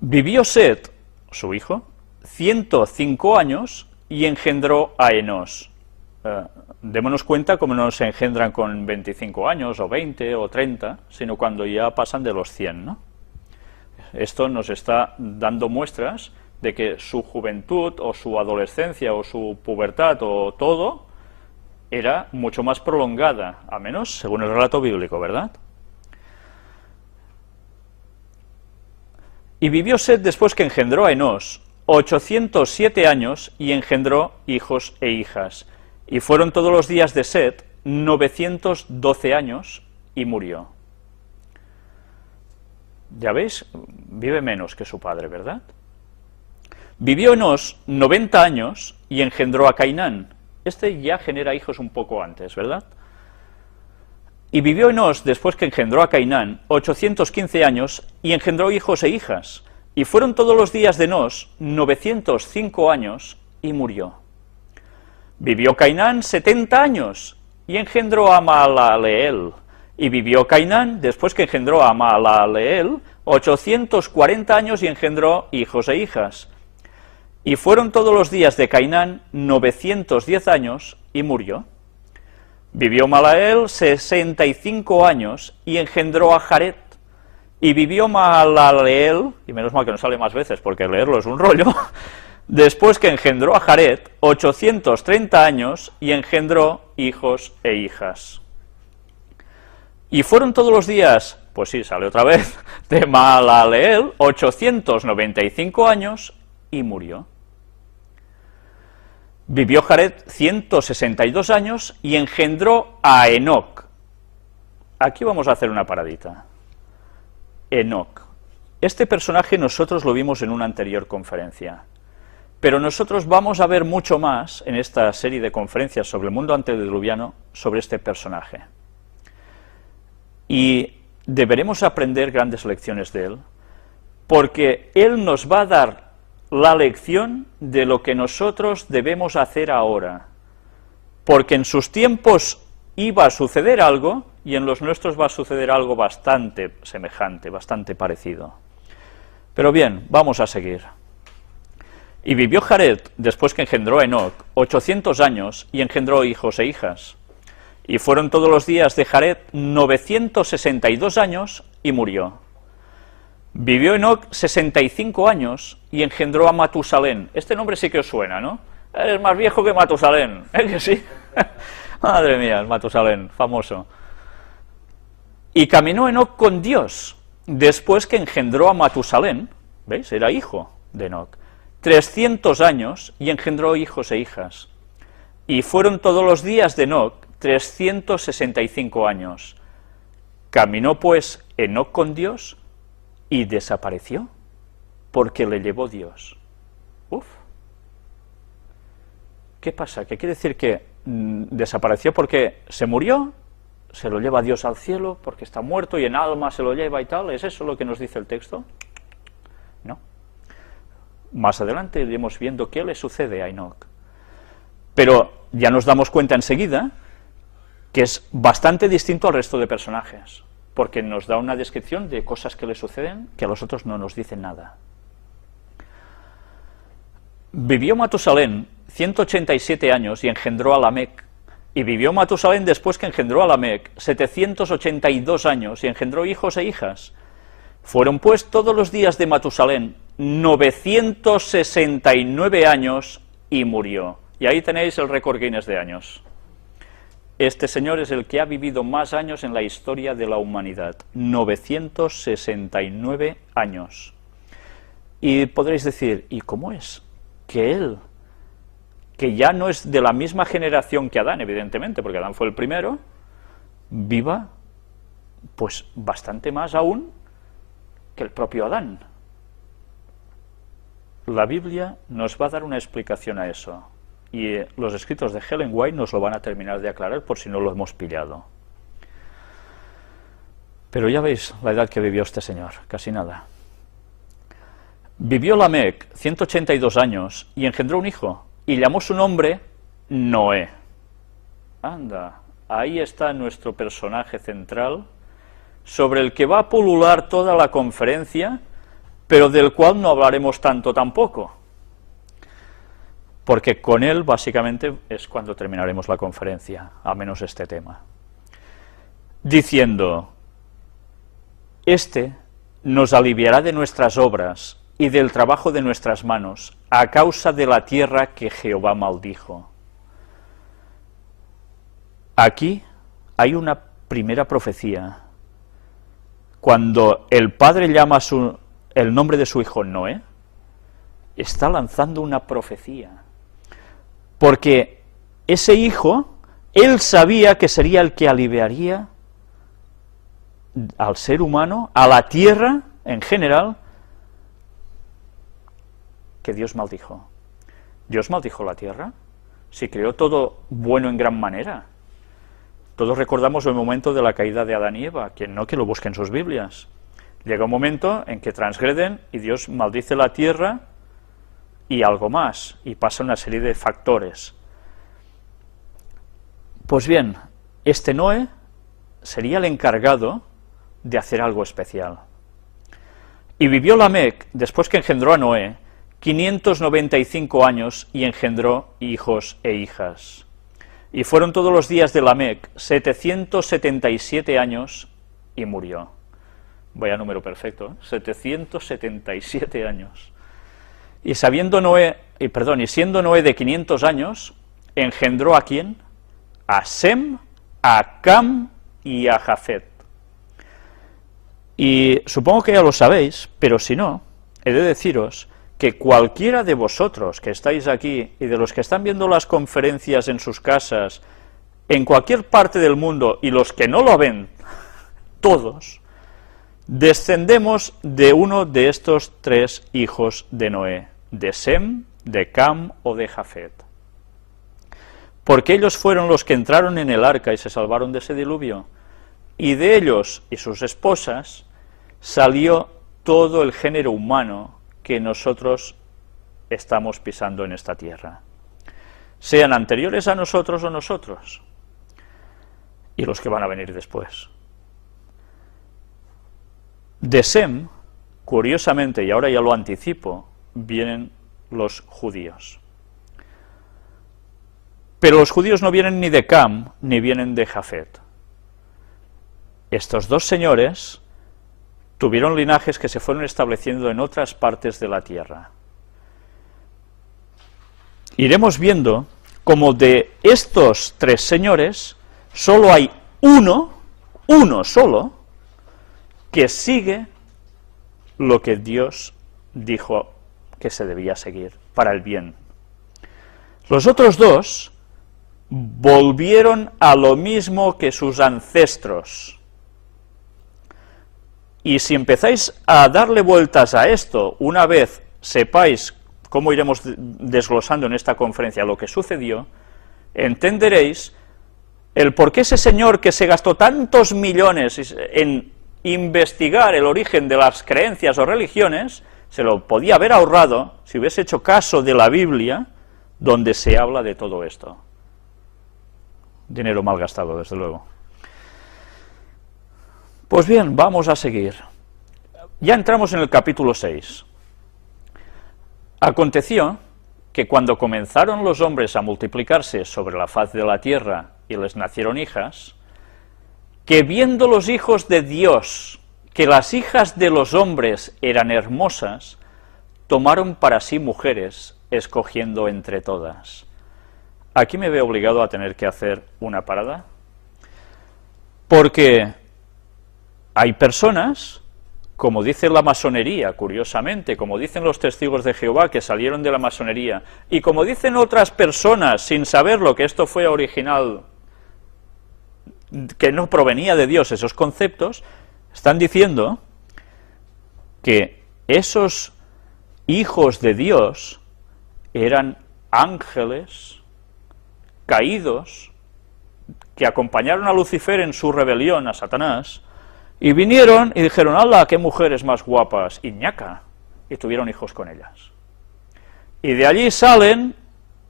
Vivió Set, su hijo, 105 años y engendró a Enós. Démonos cuenta cómo no se engendran con 25 años, o 20, o 30, sino cuando ya pasan de los 100, ¿no? Esto nos está dando muestras de que su juventud, o su adolescencia, o su pubertad, o todo, era mucho más prolongada, a menos según el relato bíblico, ¿verdad? Y vivió Set después que engendró a Enós 807 años y engendró hijos e hijas. Y fueron todos los días de Set 912 años y murió. Ya veis, vive menos que su padre, ¿verdad? Vivió Enos 90 años y engendró a Cainán. Este ya genera hijos un poco antes, ¿verdad? Y vivió Enos, después que engendró a Cainán, 815 años y engendró hijos e hijas. Y fueron todos los días de Enos 905 años y murió. Vivió Cainán 70 años y engendró a Mahalaleel. Y vivió Cainán, después que engendró a Mahalaleel, 840 años y engendró hijos e hijas. Y fueron todos los días de Cainán 910 años y murió. Vivió Mahalaleel 65 años y engendró a Jared. Y vivió Mahalaleel, y menos mal que no sale más veces porque leerlo es un rollo, después que engendró a Jared 830 años y engendró hijos e hijas. Y fueron todos los días, pues sí, sale otra vez, de Mahalaleel 895 años y murió. Vivió Jared 162 años y engendró a Enoc. Aquí vamos a hacer una paradita. Enoc. Este personaje nosotros lo vimos en una anterior conferencia, pero nosotros vamos a ver mucho más en esta serie de conferencias sobre el mundo antediluviano sobre este personaje. Y deberemos aprender grandes lecciones de él, porque él nos va a dar la lección de lo que nosotros debemos hacer ahora, porque en sus tiempos iba a suceder algo y en los nuestros va a suceder algo bastante semejante, bastante parecido. Pero bien, vamos a seguir. Y vivió Jared, después que engendró a Enoc, 800 años y engendró hijos e hijas. Y fueron todos los días de Jared 962 años y murió. Vivió Enoc 65 años y engendró a Matusalén. Este nombre sí que os suena, ¿no? Es más viejo que Matusalén, ¿eh que sí? Madre mía, el Matusalén, famoso. Y caminó Enoc con Dios, después que engendró a Matusalén, ¿veis? Era hijo de Enoc, 300 años y engendró hijos e hijas. Y fueron todos los días de Enoc 365 años. Caminó pues Enoc con Dios y desapareció, porque le llevó Dios. Uf. ¿Qué pasa? ¿Qué quiere decir que desapareció porque se murió? ¿Se lo lleva Dios al cielo porque está muerto y en alma se lo lleva y tal? ¿Es eso lo que nos dice el texto? No. Más adelante iremos viendo qué le sucede a Enoc. Pero ya nos damos cuenta enseguida que es bastante distinto al resto de personajes, porque nos da una descripción de cosas que le suceden que a los otros no nos dicen nada. Vivió Matusalén 187 años y engendró a Lamec. Y vivió Matusalén después que engendró a Lamec 782 años y engendró hijos e hijas. Fueron pues todos los días de Matusalén 969 años y murió. Y ahí tenéis el récord Guinness de años. Este señor es el que ha vivido más años en la historia de la humanidad, 969 años. Y podréis decir, ¿y cómo es que él, que ya no es de la misma generación que Adán, evidentemente, porque Adán fue el primero, viva pues bastante más aún que el propio Adán? La Biblia nos va a dar una explicación a eso. Y los escritos de Ellen White nos lo van a terminar de aclarar por si no lo hemos pillado. Pero ya veis la edad que vivió este señor, casi nada. Vivió Lamec 182 años y engendró un hijo, y llamó su nombre Noé. Anda, ahí está nuestro personaje central, sobre el que va a pulular toda la conferencia, pero del cual no hablaremos tanto tampoco, porque con él básicamente es cuando terminaremos la conferencia, al menos este tema, diciendo: este nos aliviará de nuestras obras y del trabajo de nuestras manos, a causa de la tierra que Jehová maldijo. Aquí hay una primera profecía. Cuando el padre llama el nombre de su hijo Noé, está lanzando una profecía. Porque ese hijo, él sabía que sería el que aliviaría al ser humano, a la tierra, en general, que Dios maldijo. ¿Dios maldijo la tierra? Si creó todo bueno en gran manera. Todos recordamos el momento de la caída de Adán y Eva, quien no, que lo busque en sus Biblias. Llega un momento en que transgreden y Dios maldice la tierra y algo más, y pasa una serie de factores. Pues bien, este Noé sería el encargado de hacer algo especial. Y vivió Lamec, después que engendró a Noé, 595 años y engendró hijos e hijas. Y fueron todos los días de Lamec 777 años y murió. Vaya número perfecto, ¿eh? 777 años. Y siendo Noé de 500 años, engendró ¿a quién? A Sem, a Cam y a Jafet. Y supongo que ya lo sabéis, pero si no, he de deciros que cualquiera de vosotros que estáis aquí y de los que están viendo las conferencias en sus casas, en cualquier parte del mundo, y los que no lo ven, todos, descendemos de uno de estos tres hijos de Noé, de Sem, de Cam o de Jafet. Porque ellos fueron los que entraron en el arca y se salvaron de ese diluvio, y de ellos y sus esposas salió todo el género humano que nosotros estamos pisando en esta tierra, sean anteriores a nosotros o nosotros, y los que van a venir después. De Sem, curiosamente, y ahora ya lo anticipo, vienen los judíos. Pero los judíos no vienen ni de Cam, ni vienen de Jafet. Estos dos señores tuvieron linajes que se fueron estableciendo en otras partes de la tierra. Iremos viendo como de estos tres señores solo hay uno solo, que sigue lo que Dios dijo que se debía seguir para el bien. Los otros dos volvieron a lo mismo que sus ancestros. Y si empezáis a darle vueltas a esto, una vez sepáis cómo iremos desglosando en esta conferencia lo que sucedió, entenderéis el por qué ese señor que se gastó tantos millones en investigar el origen de las creencias o religiones, se lo podía haber ahorrado si hubiese hecho caso de la Biblia, donde se habla de todo esto. Dinero mal gastado, desde luego. Pues bien, vamos a seguir. Ya entramos en el capítulo 6. Aconteció que cuando comenzaron los hombres a multiplicarse sobre la faz de la tierra y les nacieron hijas, que viendo los hijos de Dios que las hijas de los hombres eran hermosas, tomaron para sí mujeres, escogiendo entre todas. Aquí me veo obligado a tener que hacer una parada, porque hay personas, como dice la masonería, curiosamente, como dicen los testigos de Jehová que salieron de la masonería, y como dicen otras personas, sin saberlo, que esto fue original, que no provenía de Dios esos conceptos, están diciendo que esos hijos de Dios eran ángeles caídos que acompañaron a Lucifer en su rebelión a Satanás, y vinieron y dijeron, ¡hala, qué mujeres más guapas! Y ñaca, y tuvieron hijos con ellas. Y de allí salen,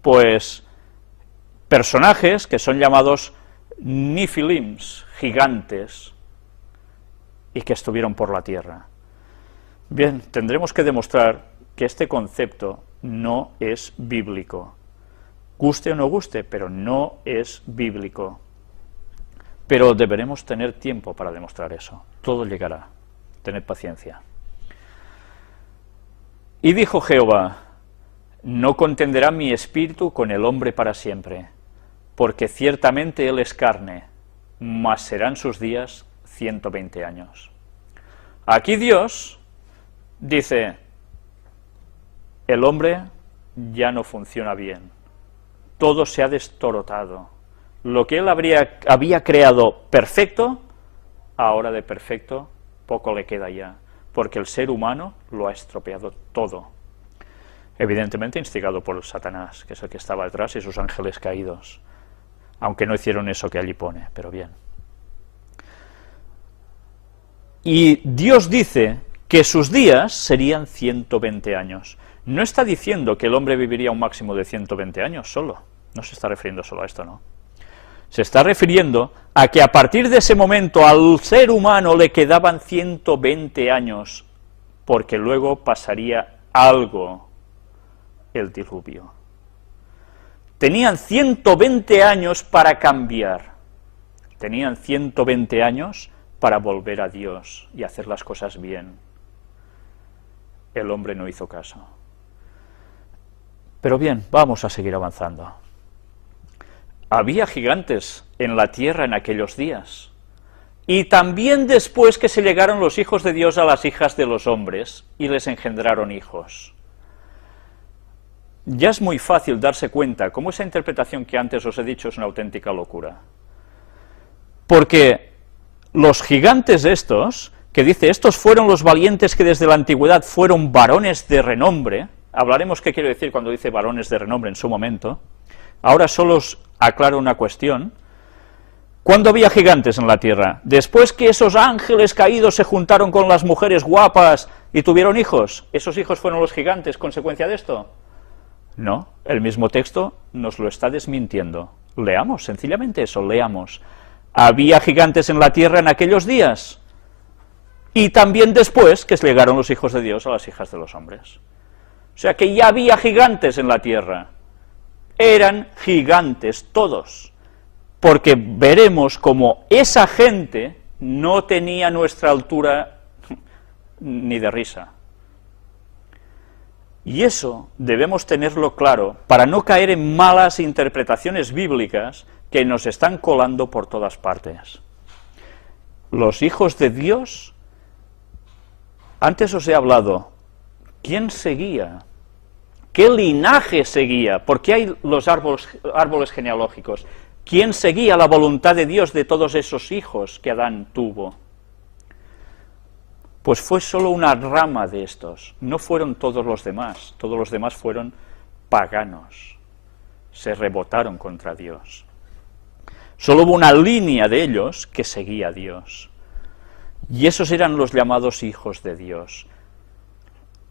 pues, personajes que son llamados Nifilims, gigantes, y que estuvieron por la tierra. Bien, tendremos que demostrar que este concepto no es bíblico. Guste o no guste, pero no es bíblico. Pero deberemos tener tiempo para demostrar eso. Todo llegará. Tened paciencia. Y dijo Jehová, no contenderá mi espíritu con el hombre para siempre, porque ciertamente él es carne, mas serán sus días 120 años. Aquí Dios dice, el hombre ya no funciona bien, todo se ha destorotado. Lo que él había creado perfecto, ahora de perfecto poco le queda ya, porque el ser humano lo ha estropeado todo. Evidentemente instigado por Satanás, que es el que estaba detrás, y sus ángeles caídos, aunque no hicieron eso que allí pone, pero bien. Y Dios dice que sus días serían 120 años. No está diciendo que el hombre viviría un máximo de 120 años solo, no se está refiriendo solo a esto, no. Se está refiriendo a que a partir de ese momento al ser humano le quedaban 120 años, porque luego pasaría algo, el diluvio. Tenían 120 años para cambiar, tenían 120 años para volver a Dios y hacer las cosas bien. El hombre no hizo caso. Pero bien, vamos a seguir avanzando. Había gigantes en la tierra en aquellos días, y también después que se llegaron los hijos de Dios a las hijas de los hombres, y les engendraron hijos. Ya es muy fácil darse cuenta cómo esa interpretación que antes os he dicho es una auténtica locura. Porque los gigantes estos, que dice, estos fueron los valientes que desde la antigüedad fueron varones de renombre, hablaremos qué quiere decir cuando dice varones de renombre en su momento. Ahora solo os aclaro una cuestión. ¿Cuándo había gigantes en la tierra? ¿Después que esos ángeles caídos se juntaron con las mujeres guapas y tuvieron hijos? ¿Esos hijos fueron los gigantes consecuencia de esto? No, el mismo texto nos lo está desmintiendo. Leamos, sencillamente eso, leamos. Había gigantes en la tierra en aquellos días, y también después que llegaron los hijos de Dios a las hijas de los hombres. O sea que ya había gigantes en la tierra. Eran gigantes todos, porque veremos como esa gente no tenía nuestra altura ni de risa. Y eso debemos tenerlo claro para no caer en malas interpretaciones bíblicas que nos están colando por todas partes. Los hijos de Dios, antes os he hablado, ¿quién seguía? ¿Qué linaje seguía? ¿Por qué hay los árboles genealógicos? ¿Quién seguía la voluntad de Dios de todos esos hijos que Adán tuvo? Pues fue solo una rama de estos, no fueron todos los demás fueron paganos, se rebotaron contra Dios. Solo hubo una línea de ellos que seguía a Dios, y esos eran los llamados hijos de Dios.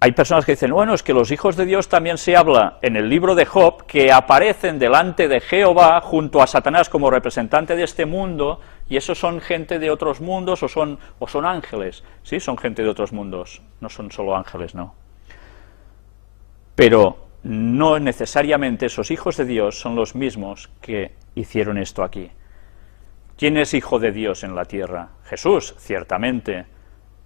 Hay personas que dicen, bueno, es que los hijos de Dios también se habla en el libro de Job, que aparecen delante de Jehová junto a Satanás como representante de este mundo, y esos son gente de otros mundos o son ángeles. Sí, son gente de otros mundos, no son solo ángeles, no. Pero no necesariamente esos hijos de Dios son los mismos que hicieron esto aquí. ¿Quién es hijo de Dios en la tierra? Jesús, ciertamente,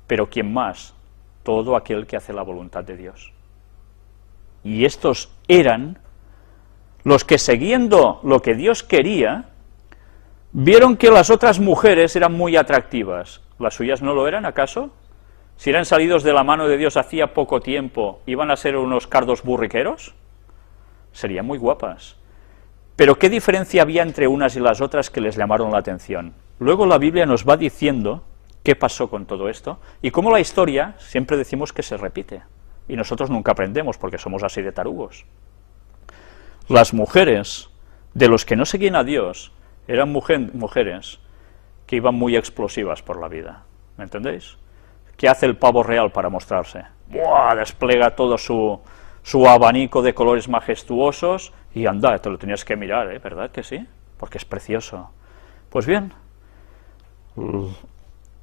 pero ¿quién más? Todo aquel que hace la voluntad de Dios. Y estos eran los que, siguiendo lo que Dios quería, vieron que las otras mujeres eran muy atractivas. ¿Las suyas no lo eran, acaso? Si eran salidos de la mano de Dios hacía poco tiempo, ¿iban a ser unos cardos burriqueros? Serían muy guapas. Pero ¿qué diferencia había entre unas y las otras que les llamaron la atención? Luego la Biblia nos va diciendo qué pasó con todo esto, y cómo la historia siempre decimos que se repite, y nosotros nunca aprendemos porque somos así de tarugos. Las mujeres de los que no seguían a Dios eran mujeres que iban muy explosivas por la vida, ¿me entendéis? ¿Qué hace el pavo real para mostrarse? ¡Buah! Despliega todo su abanico de colores majestuosos, y anda, te lo tenías que mirar, ¿verdad que sí? Porque es precioso. Pues bien,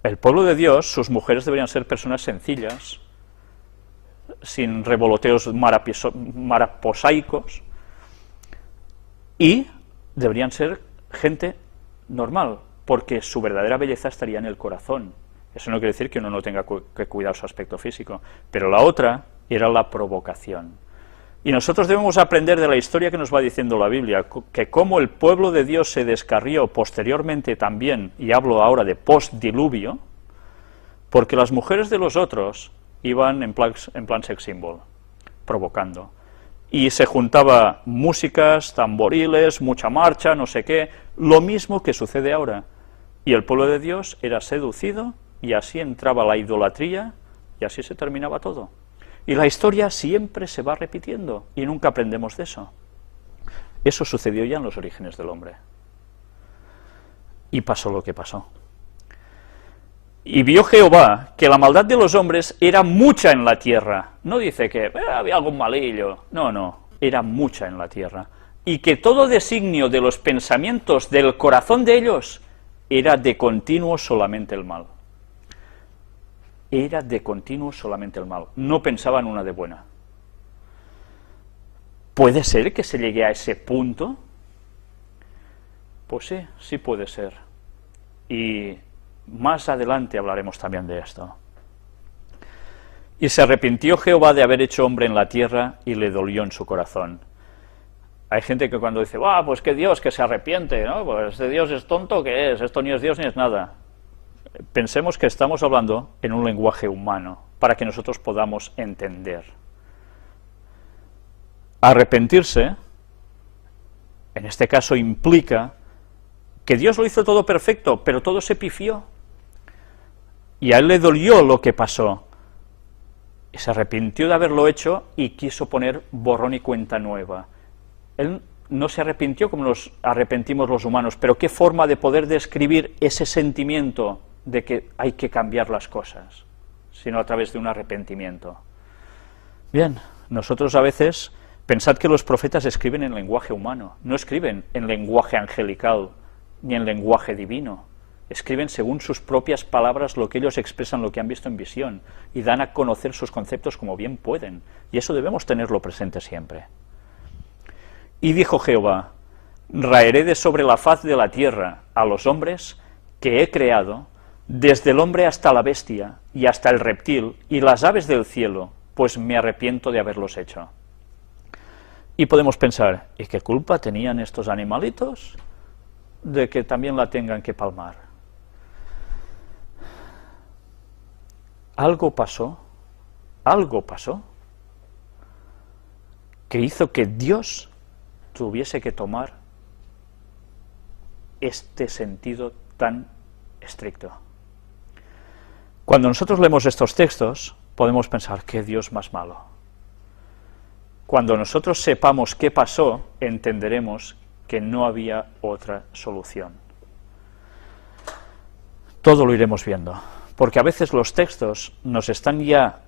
el pueblo de Dios, sus mujeres deberían ser personas sencillas, sin revoloteos maraposaicos, y deberían ser gente normal, porque su verdadera belleza estaría en el corazón. Eso no quiere decir que uno no tenga que cuidar su aspecto físico, pero la otra era la provocación. Y nosotros debemos aprender de la historia que nos va diciendo la Biblia, que como el pueblo de Dios se descarrió posteriormente también, y hablo ahora de post-diluvio, porque las mujeres de los otros iban en plan sex symbol, provocando. Y se juntaba músicas, tamboriles, mucha marcha, no sé qué, lo mismo que sucede ahora. Y el pueblo de Dios era seducido, y así entraba la idolatría y así se terminaba todo. Y la historia siempre se va repitiendo y nunca aprendemos de eso. Eso sucedió ya en los orígenes del hombre. Y pasó lo que pasó. Y vio Jehová que la maldad de los hombres era mucha en la tierra. No dice que había algún malillo. No, no, era mucha en la tierra. Y que todo designio de los pensamientos del corazón de ellos era de continuo solamente el mal. Era de continuo solamente el mal. No pensaban una de buena. ¿Puede ser que se llegue a ese punto? Pues sí, sí puede ser. Y más adelante hablaremos también de esto. Y se arrepintió Jehová de haber hecho hombre en la tierra y le dolió en su corazón. Hay gente que cuando dice, pues que Dios, que se arrepiente, ¿no? Pues este Dios es tonto, ¿qué es? Esto ni es Dios ni es nada. Pensemos que estamos hablando en un lenguaje humano, para que nosotros podamos entender. Arrepentirse, en este caso, implica que Dios lo hizo todo perfecto, pero todo se pifió. Y a él le dolió lo que pasó. Y se arrepintió de haberlo hecho y quiso poner borrón y cuenta nueva. Él no se arrepintió como nos arrepentimos los humanos, pero qué forma de poder describir ese sentimiento de que hay que cambiar las cosas, sino a través de un arrepentimiento. Bien, nosotros a veces, pensad que los profetas escriben en lenguaje humano, no escriben en lenguaje angelical, ni en lenguaje divino. Escriben según sus propias palabras lo que ellos expresan, lo que han visto en visión, y dan a conocer sus conceptos como bien pueden, y eso debemos tenerlo presente siempre. Y dijo Jehová, raeré de sobre la faz de la tierra a los hombres que he creado, desde el hombre hasta la bestia, y hasta el reptil, y las aves del cielo, pues me arrepiento de haberlos hecho. Y podemos pensar, ¿y qué culpa tenían estos animalitos de que también la tengan que palmar? Algo pasó, que hizo que Dios tuviese que tomar este sentido tan estricto. Cuando nosotros leemos estos textos, podemos pensar, ¿qué Dios más malo? Cuando nosotros sepamos qué pasó, entenderemos que no había otra solución. Todo lo iremos viendo, porque a veces los textos nos están ya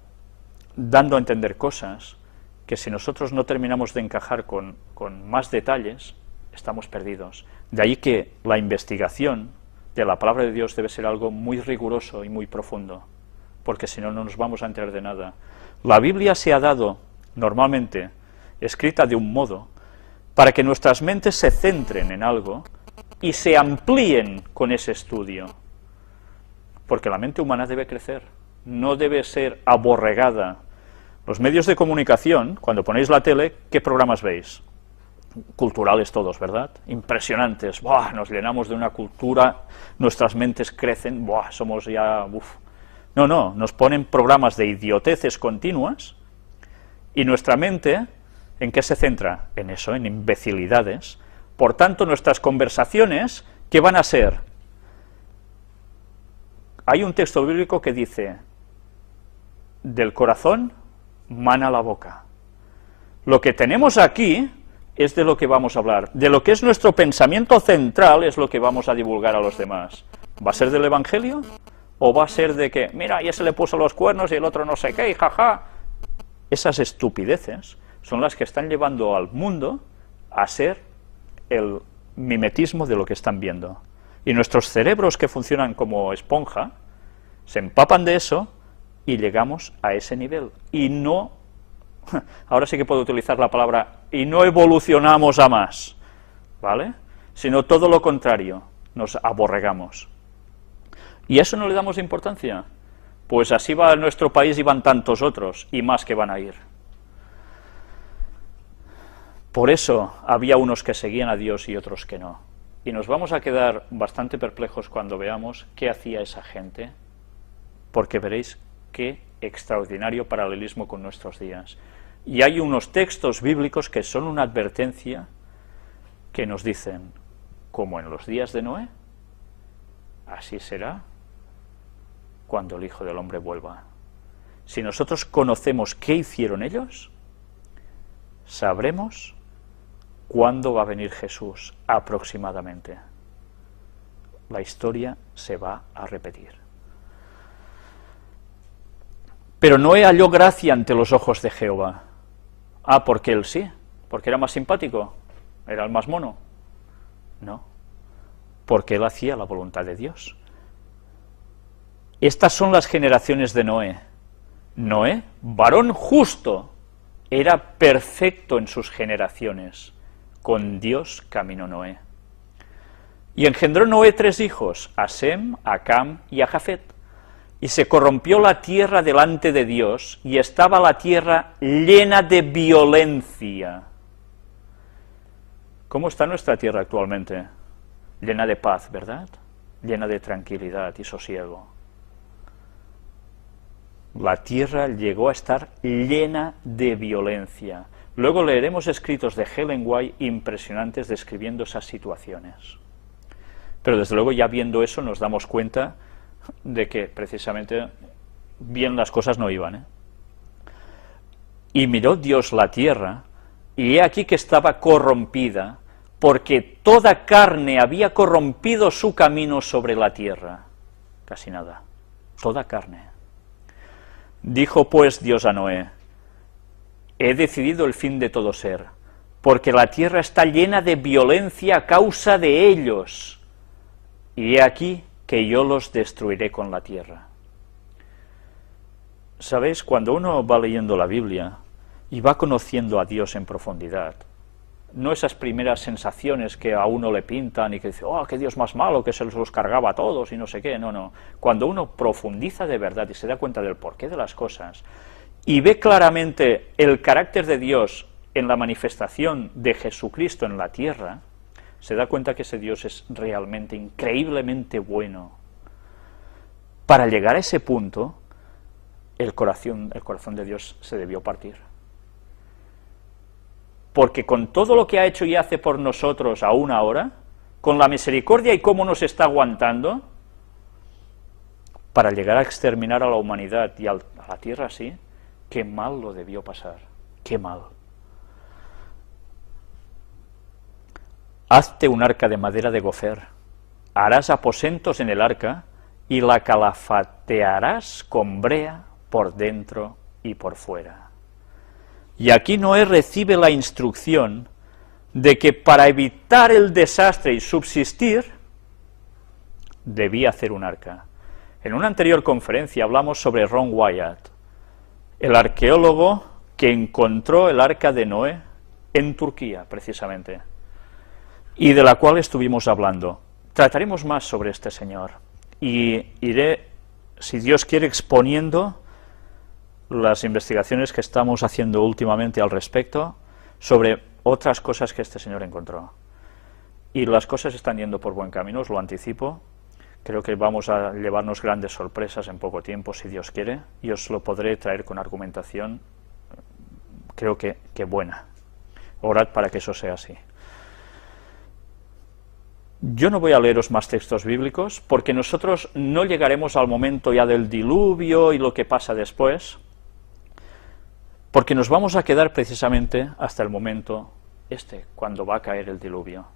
dando a entender cosas que si nosotros no terminamos de encajar con más detalles, estamos perdidos. De ahí que la investigación de la palabra de Dios debe ser algo muy riguroso y muy profundo, porque si no, no nos vamos a enterar de nada. La Biblia se ha dado, normalmente, escrita de un modo, para que nuestras mentes se centren en algo y se amplíen con ese estudio. Porque la mente humana debe crecer, no debe ser aborregada. Los medios de comunicación, cuando ponéis la tele, ¿qué programas veis? Culturales todos, ¿verdad? Impresionantes. ¡Buah! Nos llenamos de una cultura, nuestras mentes crecen, ¡buah! Somos ya... ¡uf! No, no, nos ponen programas de idioteces continuas y nuestra mente, ¿en qué se centra? En eso, en imbecilidades. Por tanto, nuestras conversaciones, ¿qué van a ser? Hay un texto bíblico que dice, del corazón mana la boca. Lo que tenemos aquí es de lo que vamos a hablar. De lo que es nuestro pensamiento central es lo que vamos a divulgar a los demás. ¿Va a ser del Evangelio? ¿O va a ser de que, mira, ya se le puso los cuernos y el otro no sé qué, y jaja? Esas estupideces son las que están llevando al mundo a ser el mimetismo de lo que están viendo. Y nuestros cerebros, que funcionan como esponja, se empapan de eso y llegamos a ese nivel. Y no, ahora sí que puedo utilizar la palabra, y no evolucionamos a más, ¿vale? Sino todo lo contrario, nos aborregamos. ¿Y a eso no le damos importancia? Pues así va nuestro país y van tantos otros, y más que van a ir. Por eso había unos que seguían a Dios y otros que no. Y nos vamos a quedar bastante perplejos cuando veamos qué hacía esa gente, porque veréis qué extraordinario paralelismo con nuestros días. Y hay unos textos bíblicos que son una advertencia que nos dicen, como en los días de Noé, así será cuando el Hijo del Hombre vuelva. si nosotros conocemos qué hicieron ellos, sabremos cuándo va a venir Jesús aproximadamente. La historia se va a repetir. Pero Noé halló gracia ante los ojos de Jehová. Ah, porque él sí, porque era más simpático, era el más mono. No, porque él hacía la voluntad de Dios. Estas son las generaciones de Noé. Noé, varón justo, era perfecto en sus generaciones. Con Dios caminó Noé. Y engendró Noé 3 hijos, a Sem, a Cam y a Jafet. Y se corrompió la tierra delante de Dios, y estaba la tierra llena de violencia. ¿Cómo está nuestra tierra actualmente? Llena de paz, ¿verdad? Llena de tranquilidad y sosiego. La tierra llegó a estar llena de violencia. Luego leeremos escritos de Ellen White impresionantes describiendo esas situaciones. Pero desde luego ya viendo eso nos damos cuenta de que precisamente bien las cosas no iban. Y miró Dios la tierra, y he aquí que estaba corrompida, porque toda carne había corrompido su camino sobre la tierra. Casi nada, toda carne. Dijo pues Dios a Noé: he decidido el fin de todo ser, porque la tierra está llena de violencia a causa de ellos, y he aquí que yo los destruiré con la tierra. ¿Sabéis? Cuando uno va leyendo la Biblia y va conociendo a Dios en profundidad, no esas primeras sensaciones que a uno le pintan y que dice, oh, qué Dios más malo, que se los cargaba a todos y no sé qué, no. Cuando uno profundiza de verdad y se da cuenta del porqué de las cosas, y ve claramente el carácter de Dios en la manifestación de Jesucristo en la tierra, se da cuenta que ese Dios es realmente, increíblemente bueno. Para llegar a ese punto, el corazón de Dios se debió partir. Porque con todo lo que ha hecho y hace por nosotros aún ahora, con la misericordia y cómo nos está aguantando, para llegar a exterminar a la humanidad y a la tierra así, qué mal lo debió pasar, qué mal. Hazte un arca de madera de gofer, harás aposentos en el arca, y la calafatearás con brea por dentro y por fuera. Y aquí Noé recibe la instrucción de que para evitar el desastre y subsistir, debía hacer un arca. En una anterior conferencia hablamos sobre Ron Wyatt, el arqueólogo que encontró el arca de Noé en Turquía, precisamente, y de la cual estuvimos hablando. Trataremos más sobre este señor, y iré, si Dios quiere, exponiendo las investigaciones que estamos haciendo últimamente al respecto, sobre otras cosas que este señor encontró. Y las cosas están yendo por buen camino, os lo anticipo. Creo que vamos a llevarnos grandes sorpresas en poco tiempo, si Dios quiere, y os lo podré traer con argumentación, creo que buena. Orad para que eso sea así. Yo no voy a leeros más textos bíblicos, porque nosotros no llegaremos al momento ya del diluvio y lo que pasa después, porque nos vamos a quedar precisamente hasta el momento cuando va a caer el diluvio.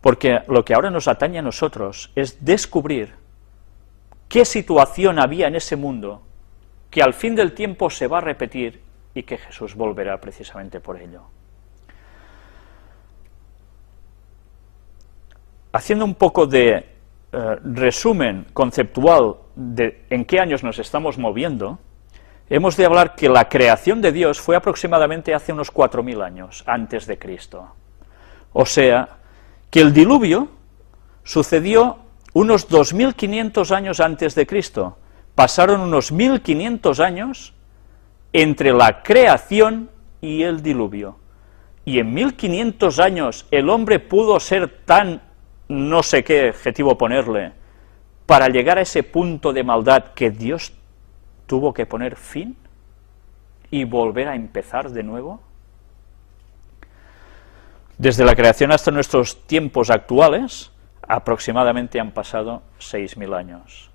Porque lo que ahora nos atañe a nosotros es descubrir qué situación había en ese mundo que al fin del tiempo se va a repetir y que Jesús volverá precisamente por ello. Haciendo un poco de resumen conceptual de en qué años nos estamos moviendo, hemos de hablar que la creación de Dios fue aproximadamente hace unos 4000 años antes de Cristo. O sea, que el diluvio sucedió unos 2500 años antes de Cristo. Pasaron unos 1500 años entre la creación y el diluvio. Y en 1500 años el hombre pudo ser tan, no sé qué adjetivo ponerle, para llegar a ese punto de maldad que Dios tuvo que poner fin y volver a empezar de nuevo. Desde la creación hasta nuestros tiempos actuales, aproximadamente han pasado 6000 años.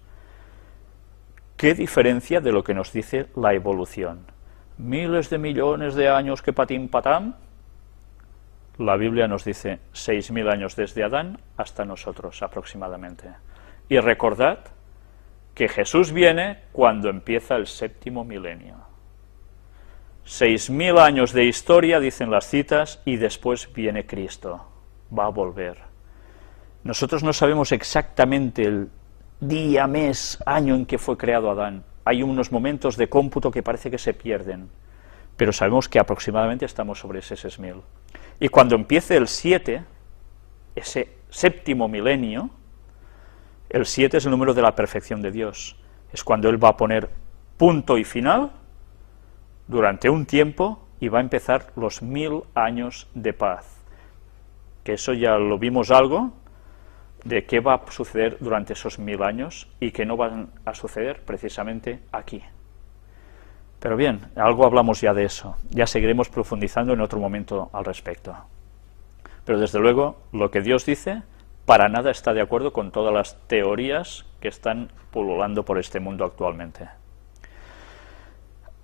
¿Qué diferencia de lo que nos dice la evolución? Miles de millones de años que patín patán. La Biblia nos dice 6.000 años desde Adán hasta nosotros aproximadamente. Y recordad que Jesús viene cuando empieza el 7º milenio. 6.000 años de historia, dicen las citas, y después viene Cristo. Va a volver. Nosotros no sabemos exactamente el día, mes, año en que fue creado Adán. Hay unos momentos de cómputo que parece que se pierden, pero sabemos que aproximadamente estamos sobre ese 6.000. Y cuando empiece el 7, ese 7º milenio, el 7 es el número de la perfección de Dios. Es cuando Él va a poner punto y final durante un tiempo y va a empezar los 1000 años de paz. Que eso ya lo vimos algo de qué va a suceder durante esos 1000 años y que no van a suceder precisamente aquí. Pero bien, algo hablamos ya de eso, ya seguiremos profundizando en otro momento al respecto. Pero desde luego, lo que Dios dice, para nada está de acuerdo con todas las teorías que están pululando por este mundo actualmente.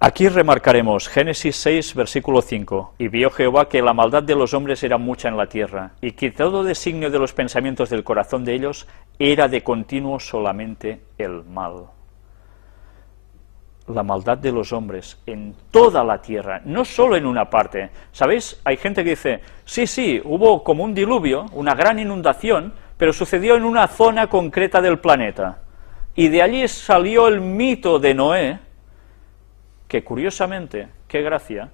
Aquí remarcaremos Génesis 6, versículo 5, y vio Jehová que la maldad de los hombres era mucha en la tierra, y que todo designio de los pensamientos del corazón de ellos era de continuo solamente el mal. La maldad de los hombres en toda la tierra, no solo en una parte. ¿Sabéis? Hay gente que dice, sí, hubo como un diluvio, una gran inundación, pero sucedió en una zona concreta del planeta. Y de allí salió el mito de Noé, que curiosamente, qué gracia,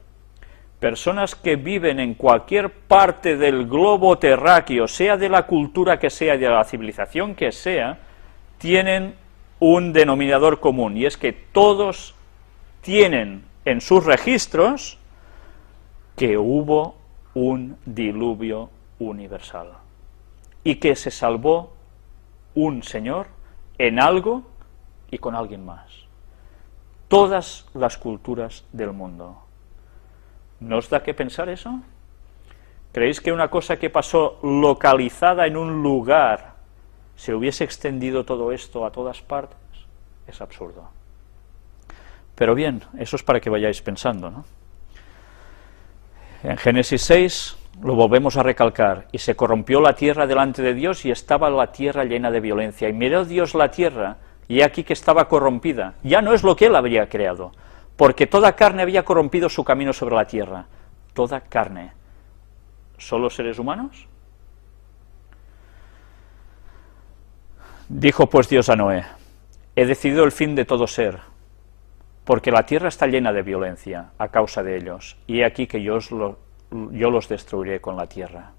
personas que viven en cualquier parte del globo terráqueo, sea de la cultura que sea, de la civilización que sea, tienen un denominador común, y es que todos tienen en sus registros que hubo un diluvio universal, y que se salvó un Señor en algo y con alguien más. Todas las culturas del mundo. ¿No os da que pensar eso? ¿Creéis que una cosa que pasó localizada en un lugar se hubiese extendido todo esto a todas partes? Es absurdo. Pero bien, eso es para que vayáis pensando, ¿no? En Génesis 6 lo volvemos a recalcar, y se corrompió la tierra delante de Dios, y estaba la tierra llena de violencia, y miró Dios la tierra, y aquí que estaba corrompida. Ya no es lo que Él habría creado, porque toda carne había corrompido su camino sobre la tierra. Toda carne. ¿Solo seres humanos? Dijo pues Dios a Noé, he decidido el fin de todo ser, porque la tierra está llena de violencia a causa de ellos, y he aquí que yo los destruiré con la tierra.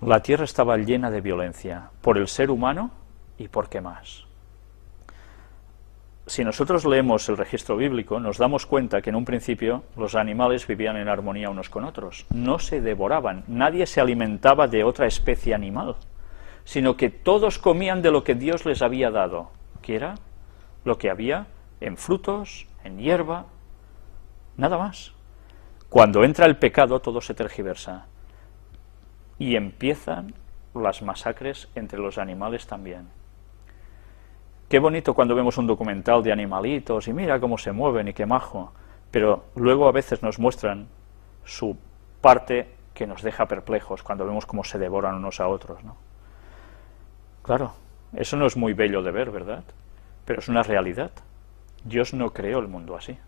La tierra estaba llena de violencia, por el ser humano y por qué más. Si nosotros leemos el registro bíblico, nos damos cuenta que en un principio los animales vivían en armonía unos con otros, no se devoraban, nadie se alimentaba de otra especie animal, sino que todos comían de lo que Dios les había dado, que era lo que había en frutos, en hierba, nada más. Cuando entra el pecado, todo se tergiversa, y empiezan las masacres entre los animales también. Qué bonito cuando vemos un documental de animalitos, y mira cómo se mueven, y qué majo, pero luego a veces nos muestran su parte que nos deja perplejos, cuando vemos cómo se devoran unos a otros, ¿no? Claro, eso no es muy bello de ver, ¿verdad? Pero es una realidad. Dios no creó el mundo así.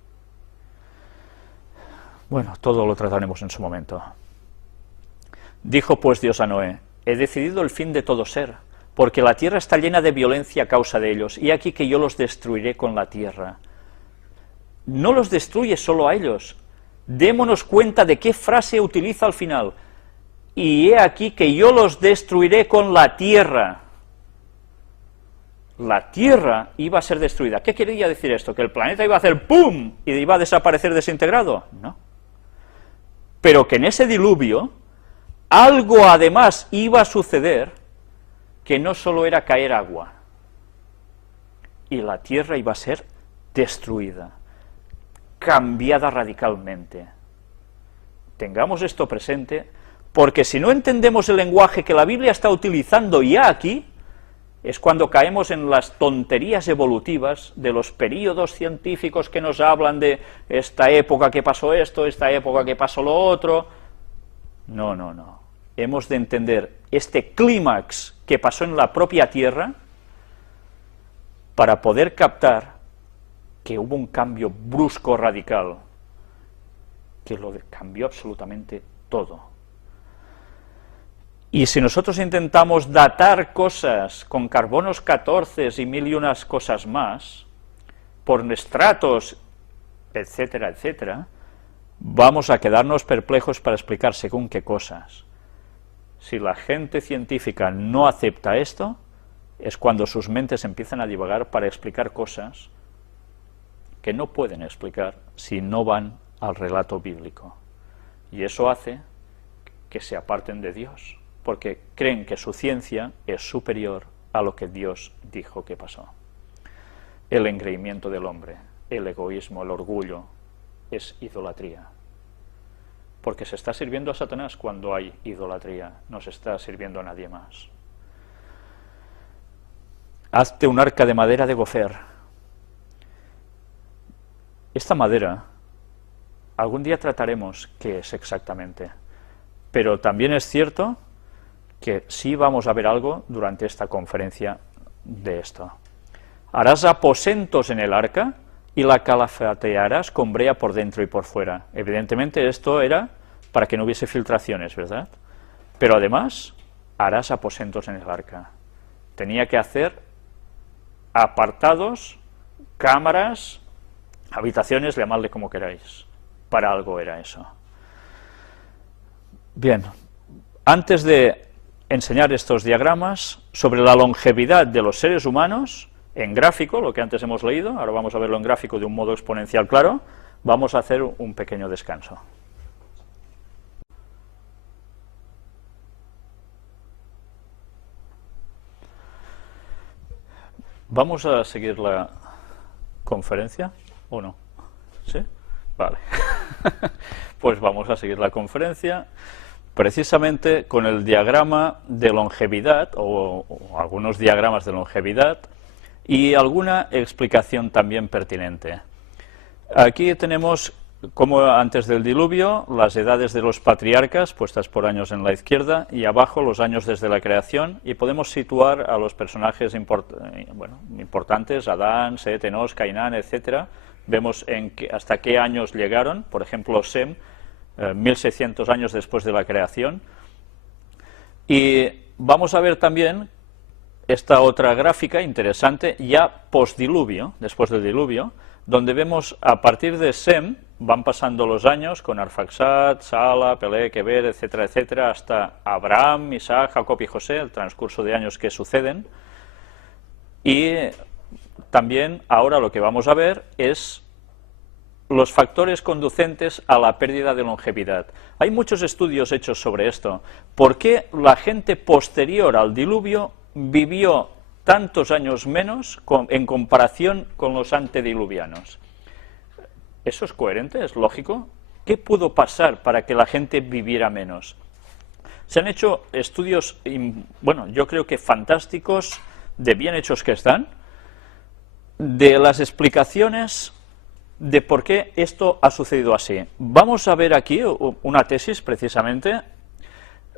Bueno, todo lo trataremos en su momento. Dijo pues Dios a Noé, he decidido el fin de todo ser, porque la tierra está llena de violencia a causa de ellos, y aquí que yo los destruiré con la tierra. No los destruye solo a ellos. Démonos cuenta de qué frase utiliza al final. Y he aquí que yo los destruiré con la tierra. La tierra iba a ser destruida. ¿Qué quería decir esto? ¿Que el planeta iba a hacer ¡pum! Y iba a desaparecer desintegrado? No. Pero que en ese diluvio algo además iba a suceder, que no solo era caer agua, y la tierra iba a ser destruida, cambiada radicalmente. Tengamos esto presente, porque si no entendemos el lenguaje que la Biblia está utilizando ya aquí, es cuando caemos en las tonterías evolutivas de los períodos científicos que nos hablan de esta época que pasó esto, esta época que pasó lo otro. No, no, no. Hemos de entender este clímax que pasó en la propia Tierra para poder captar que hubo un cambio brusco, radical, que lo cambió absolutamente todo. Y si nosotros intentamos datar cosas con carbonos 14 y mil y unas cosas más, por estratos, etcétera, etcétera, vamos a quedarnos perplejos para explicar según qué cosas. Si la gente científica no acepta esto, es cuando sus mentes empiezan a divagar para explicar cosas que no pueden explicar si no van al relato bíblico. Y eso hace que se aparten de Dios, porque creen que su ciencia es superior a lo que Dios dijo que pasó. El engreimiento del hombre, el egoísmo, el orgullo, es idolatría. Porque se está sirviendo a Satanás cuando hay idolatría, no se está sirviendo a nadie más. Hazte un arca de madera de gofer. Esta madera, algún día trataremos qué es exactamente, pero también es cierto que sí vamos a ver algo durante esta conferencia de esto. Harás aposentos en el arca y la calafatearás con brea por dentro y por fuera. Evidentemente esto era para que no hubiese filtraciones, ¿verdad? Pero además harás aposentos en el arca. Tenía que hacer apartados, cámaras, habitaciones, llamadle como queráis. Para algo era eso. Bien, antes de enseñar estos diagramas sobre la longevidad de los seres humanos, en gráfico, lo que antes hemos leído, ahora vamos a verlo en gráfico de un modo exponencial claro, vamos a hacer un pequeño descanso. ¿Vamos a seguir la conferencia o no? ¿Sí? Vale. Pues vamos a seguir la conferencia precisamente con el diagrama de longevidad o algunos diagramas de longevidad y alguna explicación también pertinente. Aquí tenemos, como antes del diluvio, las edades de los patriarcas puestas por años en la izquierda y abajo los años desde la creación, y podemos situar a los personajes importantes, Adán, Set, Enos, Cainán, etcétera. Vemos hasta qué años llegaron, por ejemplo Sem, 1600 años después de la creación. Y vamos a ver también esta otra gráfica interesante, ya postdiluvio, después del diluvio, donde vemos a partir de Sem, van pasando los años con Arfaxad, Sala, Pelé, Eber, etcétera, etcétera, hasta Abraham, Isaac, Jacob y José, el transcurso de años que suceden. Y también ahora lo que vamos a ver es los factores conducentes a la pérdida de longevidad. Hay muchos estudios hechos sobre esto. ¿Por qué la gente posterior al diluvio vivió tantos años menos en comparación con los antediluvianos? ¿Eso es coherente? ¿Es lógico? ¿Qué pudo pasar para que la gente viviera menos? Se han hecho estudios, yo creo que fantásticos, de bien hechos que están, de las explicaciones de por qué esto ha sucedido así. Vamos a ver aquí una tesis precisamente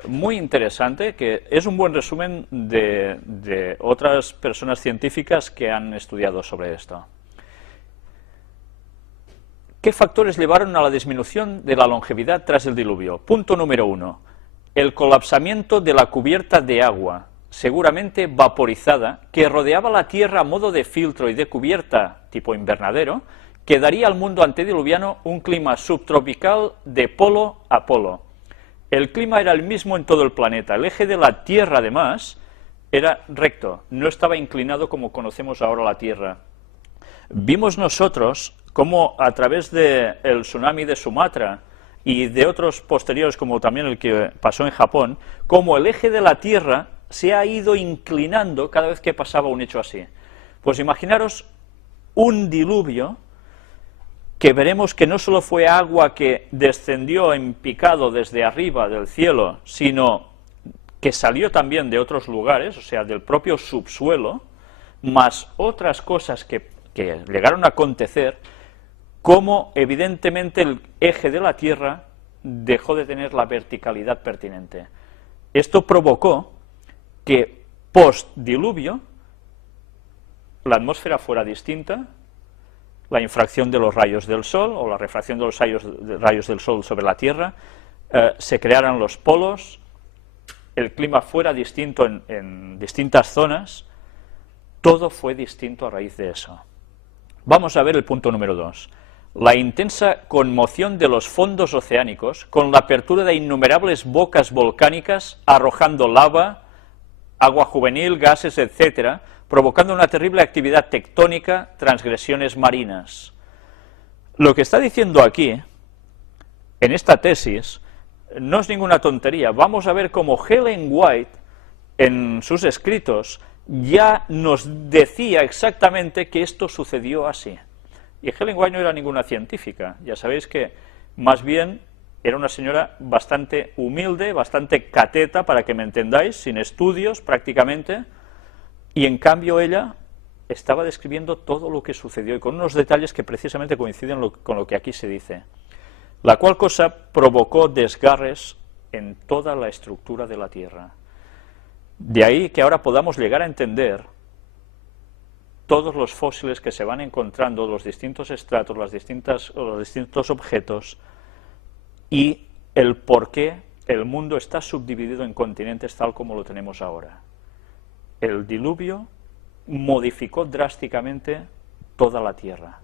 muy interesante, que es un buen resumen de otras personas científicas que han estudiado sobre esto. ¿Qué factores llevaron a la disminución de la longevidad tras el diluvio? Punto número 1. El colapsamiento de la cubierta de agua, seguramente vaporizada, que rodeaba la Tierra a modo de filtro y de cubierta tipo invernadero, que daría al mundo antediluviano un clima subtropical de polo a polo. El clima era el mismo en todo el planeta. El eje de la Tierra, además, era recto, no estaba inclinado como conocemos ahora la Tierra. Vimos nosotros cómo a través del tsunami de Sumatra y de otros posteriores, como también el que pasó en Japón, cómo el eje de la Tierra se ha ido inclinando cada vez que pasaba un hecho así. Pues imaginaros un diluvio que veremos que no solo fue agua que descendió en picado desde arriba del cielo, sino que salió también de otros lugares, o sea, del propio subsuelo, más otras cosas que llegaron a acontecer, como evidentemente el eje de la Tierra dejó de tener la verticalidad pertinente. Esto provocó que post-diluvio la atmósfera fuera distinta, la infracción de los rayos del Sol o la refracción de los rayos del Sol sobre la Tierra, se crearan los polos, el clima fuera distinto en distintas zonas, todo fue distinto a raíz de eso. Vamos a ver el punto número 2. La intensa conmoción de los fondos oceánicos con la apertura de innumerables bocas volcánicas arrojando lava, agua juvenil, gases, etcétera, provocando una terrible actividad tectónica, transgresiones marinas. Lo que está diciendo aquí, en esta tesis, no es ninguna tontería. Vamos a ver cómo Ellen White, en sus escritos, ya nos decía exactamente que esto sucedió así. Y Ellen White no era ninguna científica, ya sabéis que más bien era una señora bastante humilde, bastante cateta, para que me entendáis, sin estudios prácticamente, y en cambio ella estaba describiendo todo lo que sucedió y con unos detalles que precisamente coinciden con lo que aquí se dice, la cual cosa provocó desgarres en toda la estructura de la Tierra. De ahí que ahora podamos llegar a entender todos los fósiles que se van encontrando, los distintos estratos, los distintos objetos, y el por qué el mundo está subdividido en continentes tal como lo tenemos ahora. El diluvio modificó drásticamente toda la Tierra.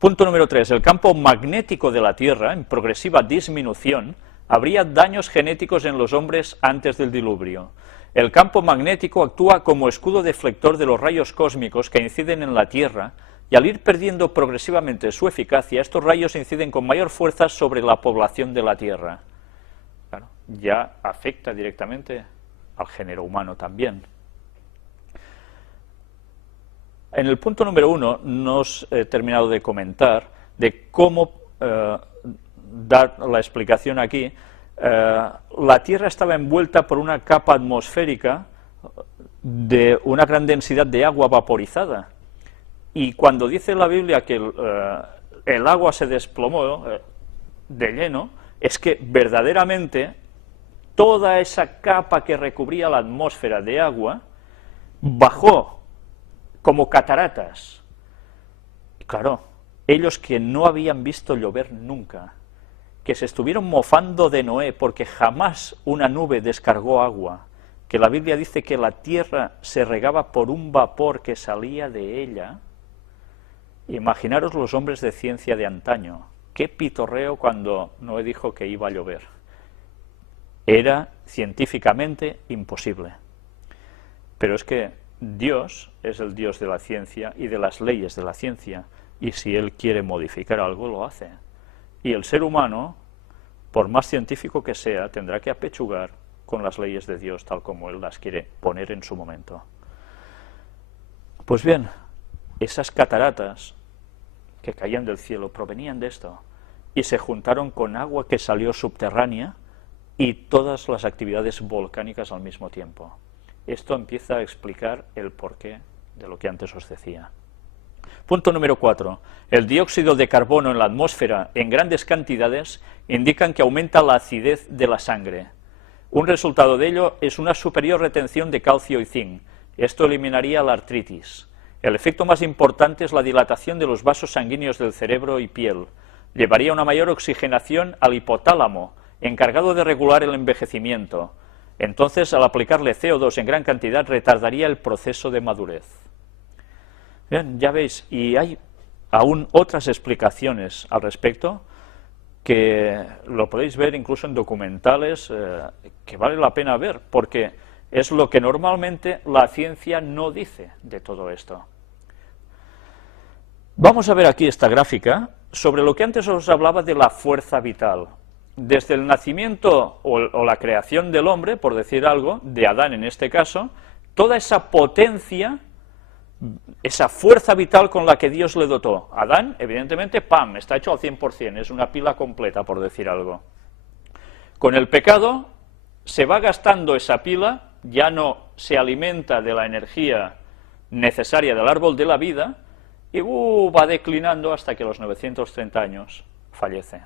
Punto número 3. El campo magnético de la Tierra, en progresiva disminución, habría daños genéticos en los hombres antes del diluvio. El campo magnético actúa como escudo deflector de los rayos cósmicos que inciden en la Tierra, y al ir perdiendo progresivamente su eficacia, estos rayos inciden con mayor fuerza sobre la población de la Tierra. Claro, ya afecta directamente al género humano también. En el punto número 1 nos he terminado de comentar de cómo dar la explicación aquí. La Tierra estaba envuelta por una capa atmosférica de una gran densidad de agua vaporizada, y cuando dice la Biblia que el agua se desplomó de lleno, es que verdaderamente toda esa capa que recubría la atmósfera de agua bajó como cataratas. Y claro, ellos que no habían visto llover nunca, que se estuvieron mofando de Noé porque jamás una nube descargó agua, que la Biblia dice que la tierra se regaba por un vapor que salía de ella. Imaginaros los hombres de ciencia de antaño, qué pitorreo cuando Noé dijo que iba a llover. Era científicamente imposible. Pero es que Dios es el Dios de la ciencia y de las leyes de la ciencia, y si Él quiere modificar algo, lo hace. Y el ser humano, por más científico que sea, tendrá que apechugar con las leyes de Dios tal como Él las quiere poner en su momento. Pues bien, esas cataratas que caían del cielo provenían de esto, y se juntaron con agua que salió subterránea y todas las actividades volcánicas al mismo tiempo. Esto empieza a explicar el porqué de lo que antes os decía. Punto número 4. El dióxido de carbono en la atmósfera en grandes cantidades indican que aumenta la acidez de la sangre. Un resultado de ello es una superior retención de calcio y zinc. Esto eliminaría la artritis. El efecto más importante es la dilatación de los vasos sanguíneos del cerebro y piel. Llevaría una mayor oxigenación al hipotálamo, encargado de regular el envejecimiento. Entonces, al aplicarle CO2 en gran cantidad, retardaría el proceso de madurez. Bien, ya veis, y hay aún otras explicaciones al respecto, que lo podéis ver incluso en documentales, que vale la pena ver, porque es lo que normalmente la ciencia no dice de todo esto. Vamos a ver aquí esta gráfica sobre lo que antes os hablaba de la fuerza vital. Desde el nacimiento o la creación del hombre, por decir algo, de Adán en este caso, toda esa potencia, esa fuerza vital con la que Dios le dotó. Adán, evidentemente, ¡pam!, está hecho al 100%, es una pila completa, por decir algo. Con el pecado, se va gastando esa pila, ya no se alimenta de la energía necesaria del árbol de la vida y va declinando hasta que a los 930 años fallece.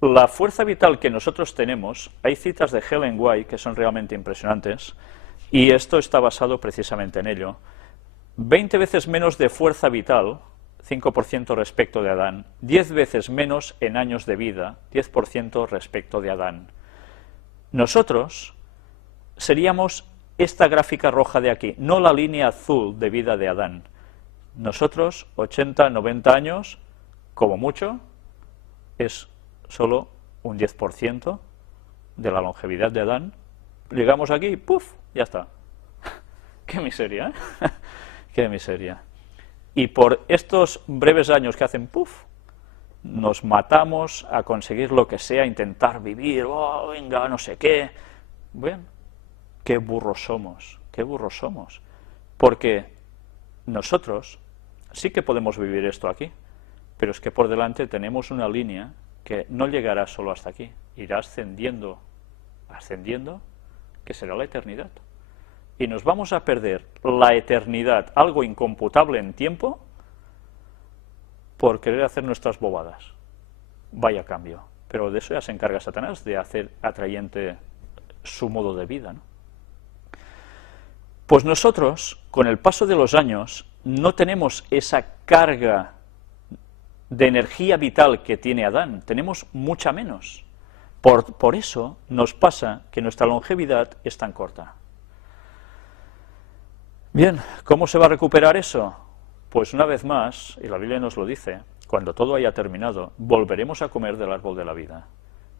La fuerza vital que nosotros tenemos, hay citas de Ellen White que son realmente impresionantes, y esto está basado precisamente en ello. 20 veces menos de fuerza vital, 5% respecto de Adán, 10 veces menos en años de vida, 10% respecto de Adán. Nosotros seríamos esta gráfica roja de aquí, no la línea azul de vida de Adán. Nosotros, 80, 90 años, como mucho, es solo un 10% de la longevidad de Adán. Llegamos aquí, ¡puf!, ya está. ¡Qué miseria! ¿Eh? ¡Qué miseria! Y por estos breves años que hacen ¡puf!, nos matamos a conseguir lo que sea, intentar vivir, ¡oh, venga, no sé qué! Bueno, qué burros somos, porque nosotros sí que podemos vivir esto aquí, pero es que por delante tenemos una línea que no llegará solo hasta aquí, irá ascendiendo, que será la eternidad. Y nos vamos a perder la eternidad, algo incomputable en tiempo, por querer hacer nuestras bobadas. Vaya cambio. Pero de eso ya se encarga Satanás, de hacer atrayente su modo de vida, ¿no? Pues nosotros, con el paso de los años, no tenemos esa carga de energía vital que tiene Adán, tenemos mucha menos. Por eso nos pasa que nuestra longevidad es tan corta. Bien, ¿cómo se va a recuperar eso? Pues una vez más, y la Biblia nos lo dice, cuando todo haya terminado, volveremos a comer del árbol de la vida.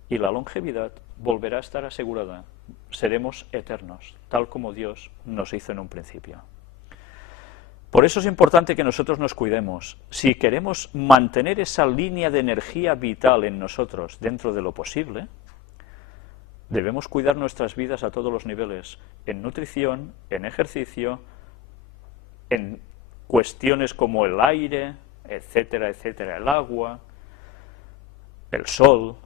Y la longevidad volverá a estar asegurada. Seremos eternos, tal como Dios nos hizo en un principio. Por eso es importante que nosotros nos cuidemos. Si queremos mantener esa línea de energía vital en nosotros dentro de lo posible, debemos cuidar nuestras vidas a todos los niveles, en nutrición, en ejercicio, en cuestiones como el aire, etcétera, etcétera, el agua, el sol,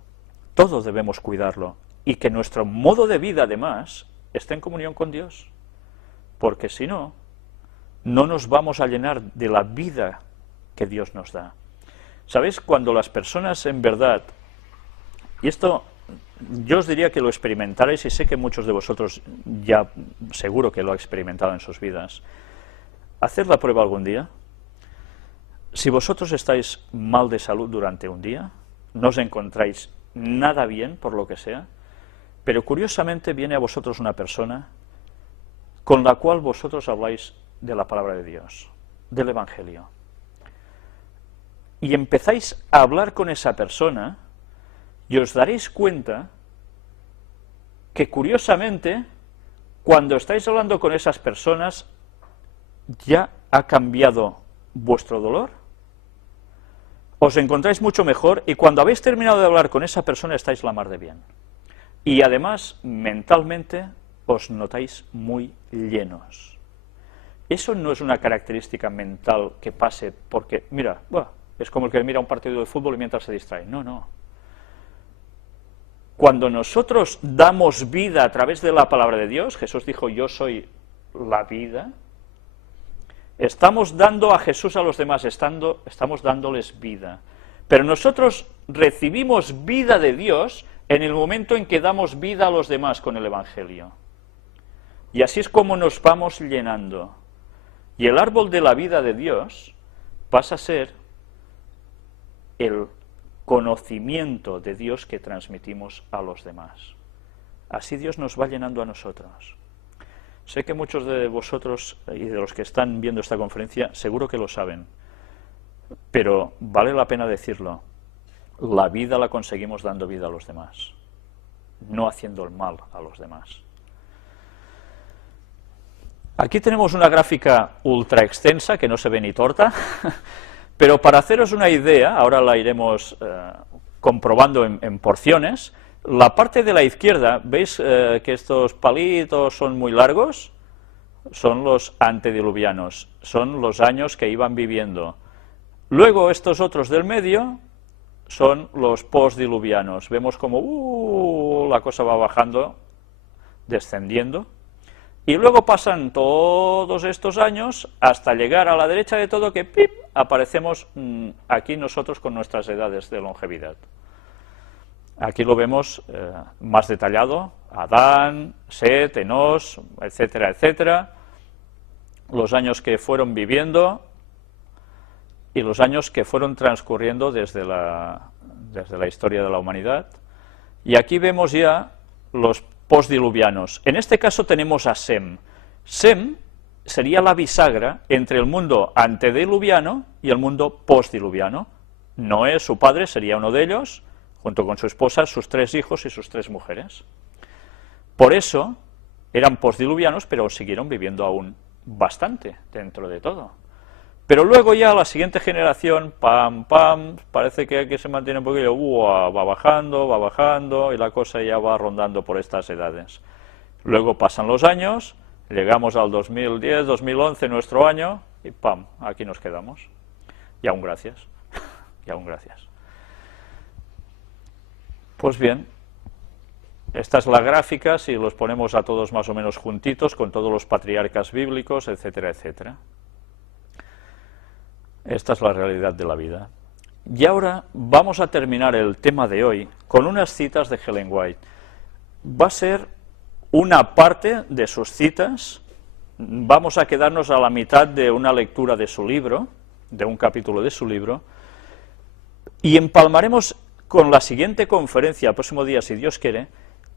todo debemos cuidarlo. Y que nuestro modo de vida, además, esté en comunión con Dios. Porque si no, no nos vamos a llenar de la vida que Dios nos da. ¿Sabéis? Cuando las personas en verdad, y esto yo os diría que lo experimentaréis, y sé que muchos de vosotros ya seguro que lo ha experimentado en sus vidas, haced la prueba algún día. Si vosotros estáis mal de salud durante un día, no os encontráis nada bien por lo que sea, pero curiosamente viene a vosotros una persona con la cual vosotros habláis de la palabra de Dios, del Evangelio, y empezáis a hablar con esa persona, y os daréis cuenta que curiosamente, cuando estáis hablando con esas personas, ya ha cambiado vuestro dolor, os encontráis mucho mejor, y cuando habéis terminado de hablar con esa persona estáis la mar de bien. Y además, mentalmente, os notáis muy llenos. Eso no es una característica mental que pase porque, mira, es como el que mira un partido de fútbol y mientras se distrae. No, no. Cuando nosotros damos vida a través de la palabra de Dios, Jesús dijo, yo soy la vida, estamos dando a Jesús a los demás, estamos dándoles vida. Pero nosotros recibimos vida de Dios en el momento en que damos vida a los demás con el Evangelio. Y así es como nos vamos llenando. Y el árbol de la vida de Dios pasa a ser el conocimiento de Dios que transmitimos a los demás. Así Dios nos va llenando a nosotros. Sé que muchos de vosotros y de los que están viendo esta conferencia seguro que lo saben, pero vale la pena decirlo. La vida la conseguimos dando vida a los demás, no haciendo el mal a los demás. Aquí tenemos una gráfica ultra extensa que no se ve ni torta, pero para haceros una idea, ahora la iremos comprobando en porciones. La parte de la izquierda, ¿veis que estos palitos son muy largos? Son los antediluvianos, son los años que iban viviendo. Luego estos otros del medio son los postdiluvianos. Vemos como la cosa va bajando, descendiendo, y luego pasan todos estos años hasta llegar a la derecha de todo que ¡pip!, aparecemos aquí nosotros con nuestras edades de longevidad. Aquí lo vemos más detallado: Adán, Set, Enos, etcétera, etcétera, los años que fueron viviendo y los años que fueron transcurriendo desde la historia de la humanidad. Y aquí vemos ya los postdiluvianos. En este caso tenemos a Sem. Sem sería la bisagra entre el mundo antediluviano y el mundo postdiluviano. Noé, su padre, sería uno de ellos, junto con su esposa, sus 3 hijos y sus 3 mujeres. Por eso eran postdiluvianos, pero siguieron viviendo aún bastante dentro de todo. Pero luego ya la siguiente generación, parece que se mantiene un poquillo, va bajando, y la cosa ya va rondando por estas edades. Luego pasan los años, llegamos al 2010, 2011, nuestro año, y aquí nos quedamos. Y aún gracias, y aún gracias. Pues bien, esta es la gráfica, si los ponemos a todos más o menos juntitos, con todos los patriarcas bíblicos, etcétera, etcétera. Esta es la realidad de la vida. Y ahora vamos a terminar el tema de hoy con unas citas de Ellen White. Va a ser una parte de sus citas, vamos a quedarnos a la mitad de una lectura de su libro, de un capítulo de su libro, y empalmaremos con la siguiente conferencia, el próximo día, si Dios quiere,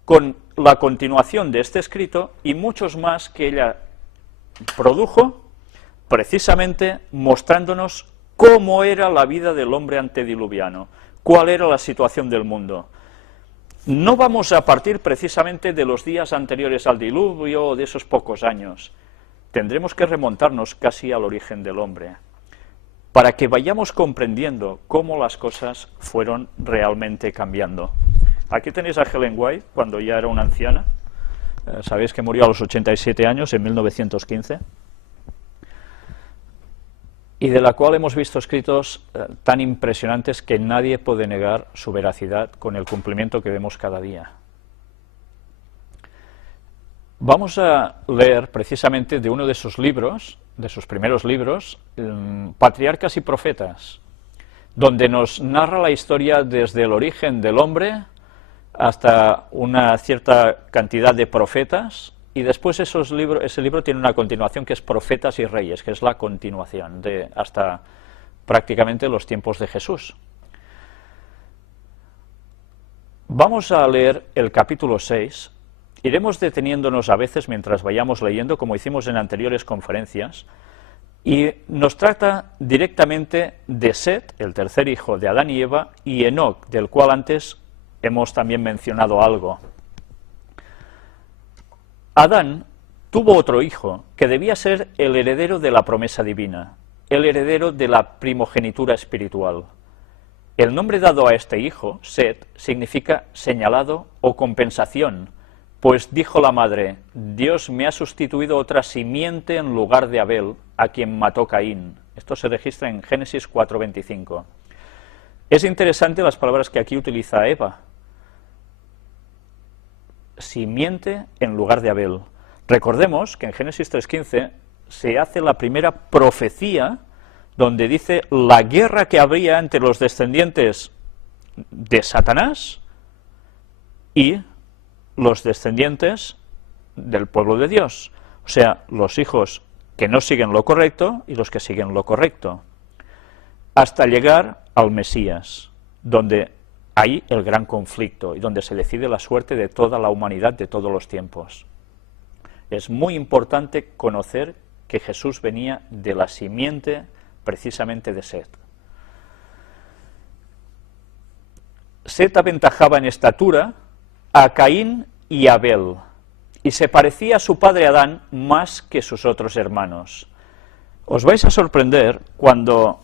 con la continuación de este escrito y muchos más que ella produjo, precisamente mostrándonos cómo era la vida del hombre antediluviano, cuál era la situación del mundo. No vamos a partir precisamente de los días anteriores al diluvio o de esos pocos años. Tendremos que remontarnos casi al origen del hombre, para que vayamos comprendiendo cómo las cosas fueron realmente cambiando. Aquí tenéis a Ellen White, cuando ya era una anciana. Sabéis que murió a los 87 años, en 1915. Y de la cual hemos visto escritos tan impresionantes que nadie puede negar su veracidad con el cumplimiento que vemos cada día. Vamos a leer precisamente de uno de sus libros, de sus primeros libros, Patriarcas y Profetas, donde nos narra la historia desde el origen del hombre hasta una cierta cantidad de profetas, y después ese libro tiene una continuación que es Profetas y Reyes, que es la continuación de hasta prácticamente los tiempos de Jesús. Vamos a leer el capítulo 6, iremos deteniéndonos a veces mientras vayamos leyendo, como hicimos en anteriores conferencias, y nos trata directamente de Set, el tercer hijo de Adán y Eva, y Enoc, del cual antes hemos también mencionado algo. Adán tuvo otro hijo, que debía ser el heredero de la promesa divina, el heredero de la primogenitura espiritual. El nombre dado a este hijo, Set, significa señalado o compensación, pues dijo la madre: Dios me ha sustituido otra simiente en lugar de Abel, a quien mató Caín. Esto se registra en Génesis 4:25. Es interesante las palabras que aquí utiliza Eva. Simiente en lugar de Abel. Recordemos que en Génesis 3:15 se hace la primera profecía donde dice la guerra que habría entre los descendientes de Satanás y los descendientes del pueblo de Dios, o sea, los hijos que no siguen lo correcto y los que siguen lo correcto, hasta llegar al Mesías, donde hay el gran conflicto y donde se decide la suerte de toda la humanidad de todos los tiempos. Es muy importante conocer que Jesús venía de la simiente precisamente de Set. Set aventajaba en estatura a Caín y Abel, y se parecía a su padre Adán más que sus otros hermanos. Os vais a sorprender cuando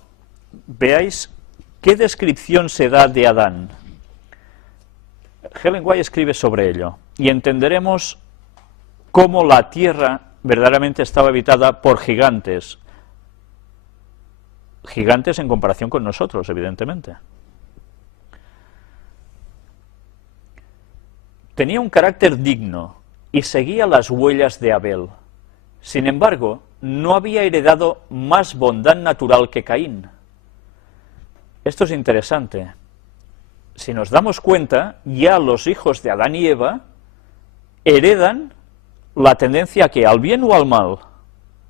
veáis qué descripción se da de Adán. Ellen White escribe sobre ello, y entenderemos cómo la tierra verdaderamente estaba habitada por gigantes. Gigantes en comparación con nosotros, evidentemente. tenía un carácter digno y seguía las huellas de Abel. Sin embargo, no había heredado más bondad natural que Caín. Esto es interesante. Si nos damos cuenta, ya los hijos de Adán y Eva heredan la tendencia que al bien o al mal.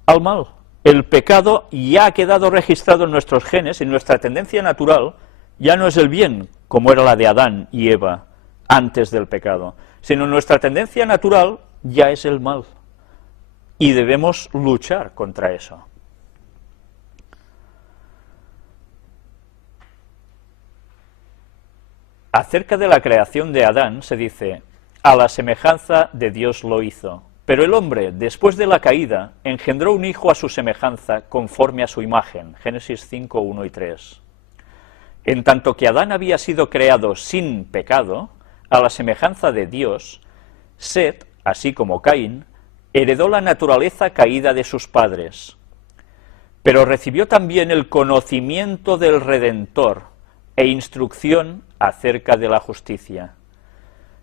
Al mal. El pecado ya ha quedado registrado en nuestros genes y nuestra tendencia natural ya no es el bien, como era la de Adán y Eva antes del pecado, sino nuestra tendencia natural ya es el mal. Y debemos luchar contra eso. Acerca de la creación de Adán se dice, a la semejanza de Dios lo hizo. Pero el hombre, después de la caída, engendró un hijo a su semejanza, conforme a su imagen. Génesis 5, 1 y 3. En tanto que Adán había sido creado sin pecado, a la semejanza de Dios, Set, así como Caín, heredó la naturaleza caída de sus padres, pero recibió también el conocimiento del Redentor e instrucción acerca de la justicia.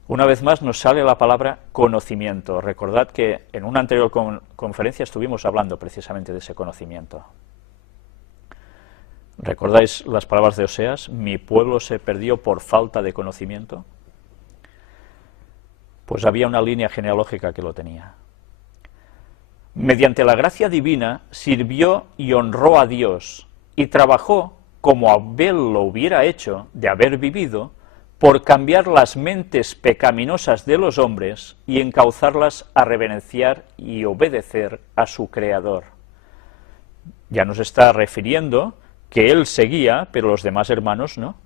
Una vez más nos sale la palabra conocimiento. Recordad que en una anterior conferencia estuvimos hablando precisamente de ese conocimiento. ¿Recordáis las palabras de Oseas? Mi pueblo se perdió por falta de conocimiento. Pues había una línea genealógica que lo tenía. Mediante la gracia divina sirvió y honró a Dios y trabajó como Abel lo hubiera hecho de haber vivido, por cambiar las mentes pecaminosas de los hombres y encauzarlas a reverenciar y obedecer a su Creador. Ya nos está refiriendo que él seguía, pero los demás hermanos no,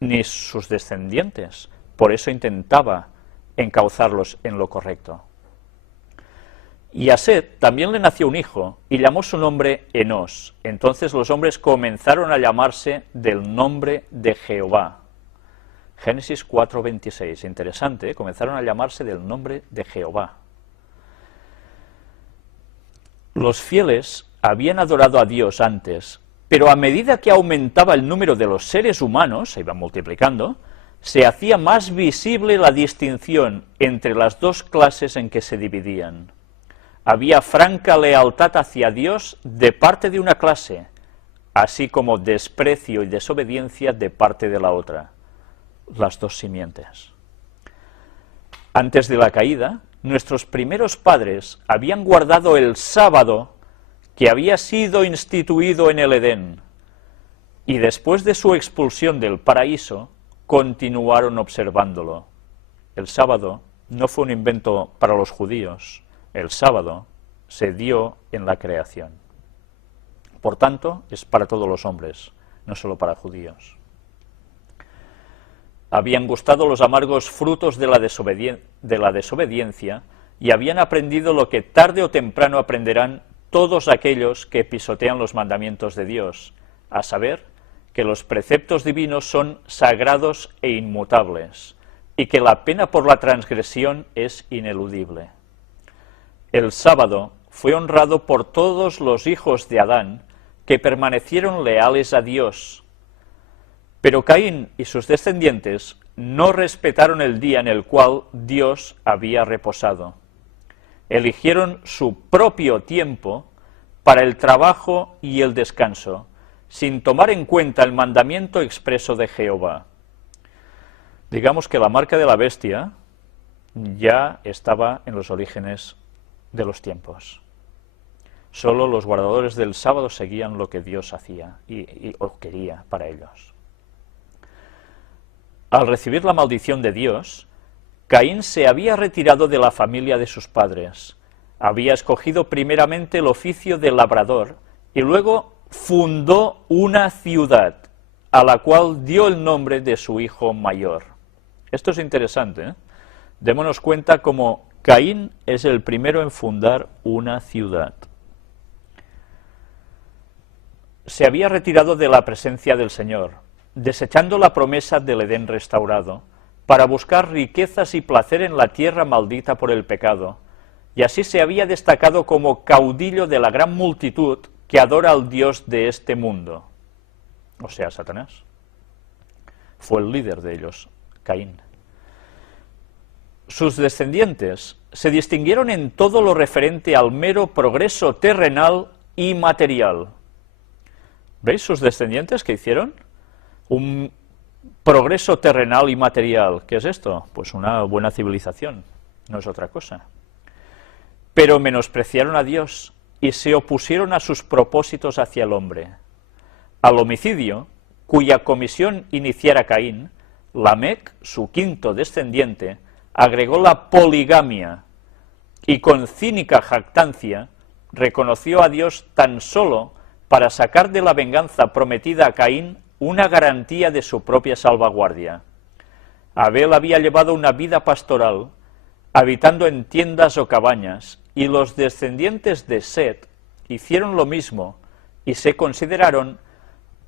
ni sus descendientes. Por eso intentaba encauzarlos en lo correcto. Y a Set también le nació un hijo, y llamó su nombre Enós. Entonces los hombres comenzaron a llamarse del nombre de Jehová. Génesis 4:26, interesante, comenzaron a llamarse del nombre de Jehová. Los fieles habían adorado a Dios antes, pero a medida que aumentaba el número de los seres humanos, se iban multiplicando, se hacía más visible la distinción entre las dos clases en que se dividían. Había franca lealtad hacia Dios de parte de una clase, así como desprecio y desobediencia de parte de la otra. Las dos simientes. Antes de la caída, nuestros primeros padres habían guardado el sábado que había sido instituido en el Edén, y después de su expulsión del paraíso, continuaron observándolo. El sábado no fue un invento para los judíos, el sábado se dio en la creación. Por tanto, es para todos los hombres, no solo para judíos. Habían gustado los amargos frutos de la desobediencia y habían aprendido lo que tarde o temprano aprenderán todos aquellos que pisotean los mandamientos de Dios, a saber, que los preceptos divinos son sagrados e inmutables, y que la pena por la transgresión es ineludible. El sábado fue honrado por todos los hijos de Adán, que permanecieron leales a Dios. Pero Caín y sus descendientes no respetaron el día en el cual Dios había reposado. Eligieron su propio tiempo para el trabajo y el descanso, sin tomar en cuenta el mandamiento expreso de Jehová. Digamos que la marca de la bestia ya estaba en los orígenes de los tiempos. Solo los guardadores del sábado seguían lo que Dios hacía o quería para ellos. Al recibir la maldición de Dios, Caín se había retirado de la familia de sus padres, había escogido primeramente el oficio de labrador y luego fundó una ciudad, a la cual dio el nombre de su hijo mayor. Esto es interesante, ¿eh? Démonos cuenta cómo Caín es el primero en fundar una ciudad. Se había retirado de la presencia del Señor, desechando la promesa del Edén restaurado, para buscar riquezas y placer en la tierra maldita por el pecado, y así se había destacado como caudillo de la gran multitud que adora al Dios de este mundo, o sea, Satanás. Fue el líder de ellos, Caín. sus descendientes se distinguieron en todo lo referente al mero progreso terrenal y material. ¿Veis sus descendientes qué hicieron? Un progreso terrenal y material. ¿Qué es esto? Pues una buena civilización, no es otra cosa. Pero menospreciaron a Dios y se opusieron a sus propósitos hacia el hombre. Al homicidio, cuya comisión iniciara Caín, Lamec, su quinto descendiente, agregó la poligamia y con cínica jactancia reconoció a Dios tan solo para sacar de la venganza prometida a Caín una garantía de su propia salvaguardia. Abel había llevado una vida pastoral, habitando en tiendas o cabañas, y los descendientes de Set hicieron lo mismo y se consideraron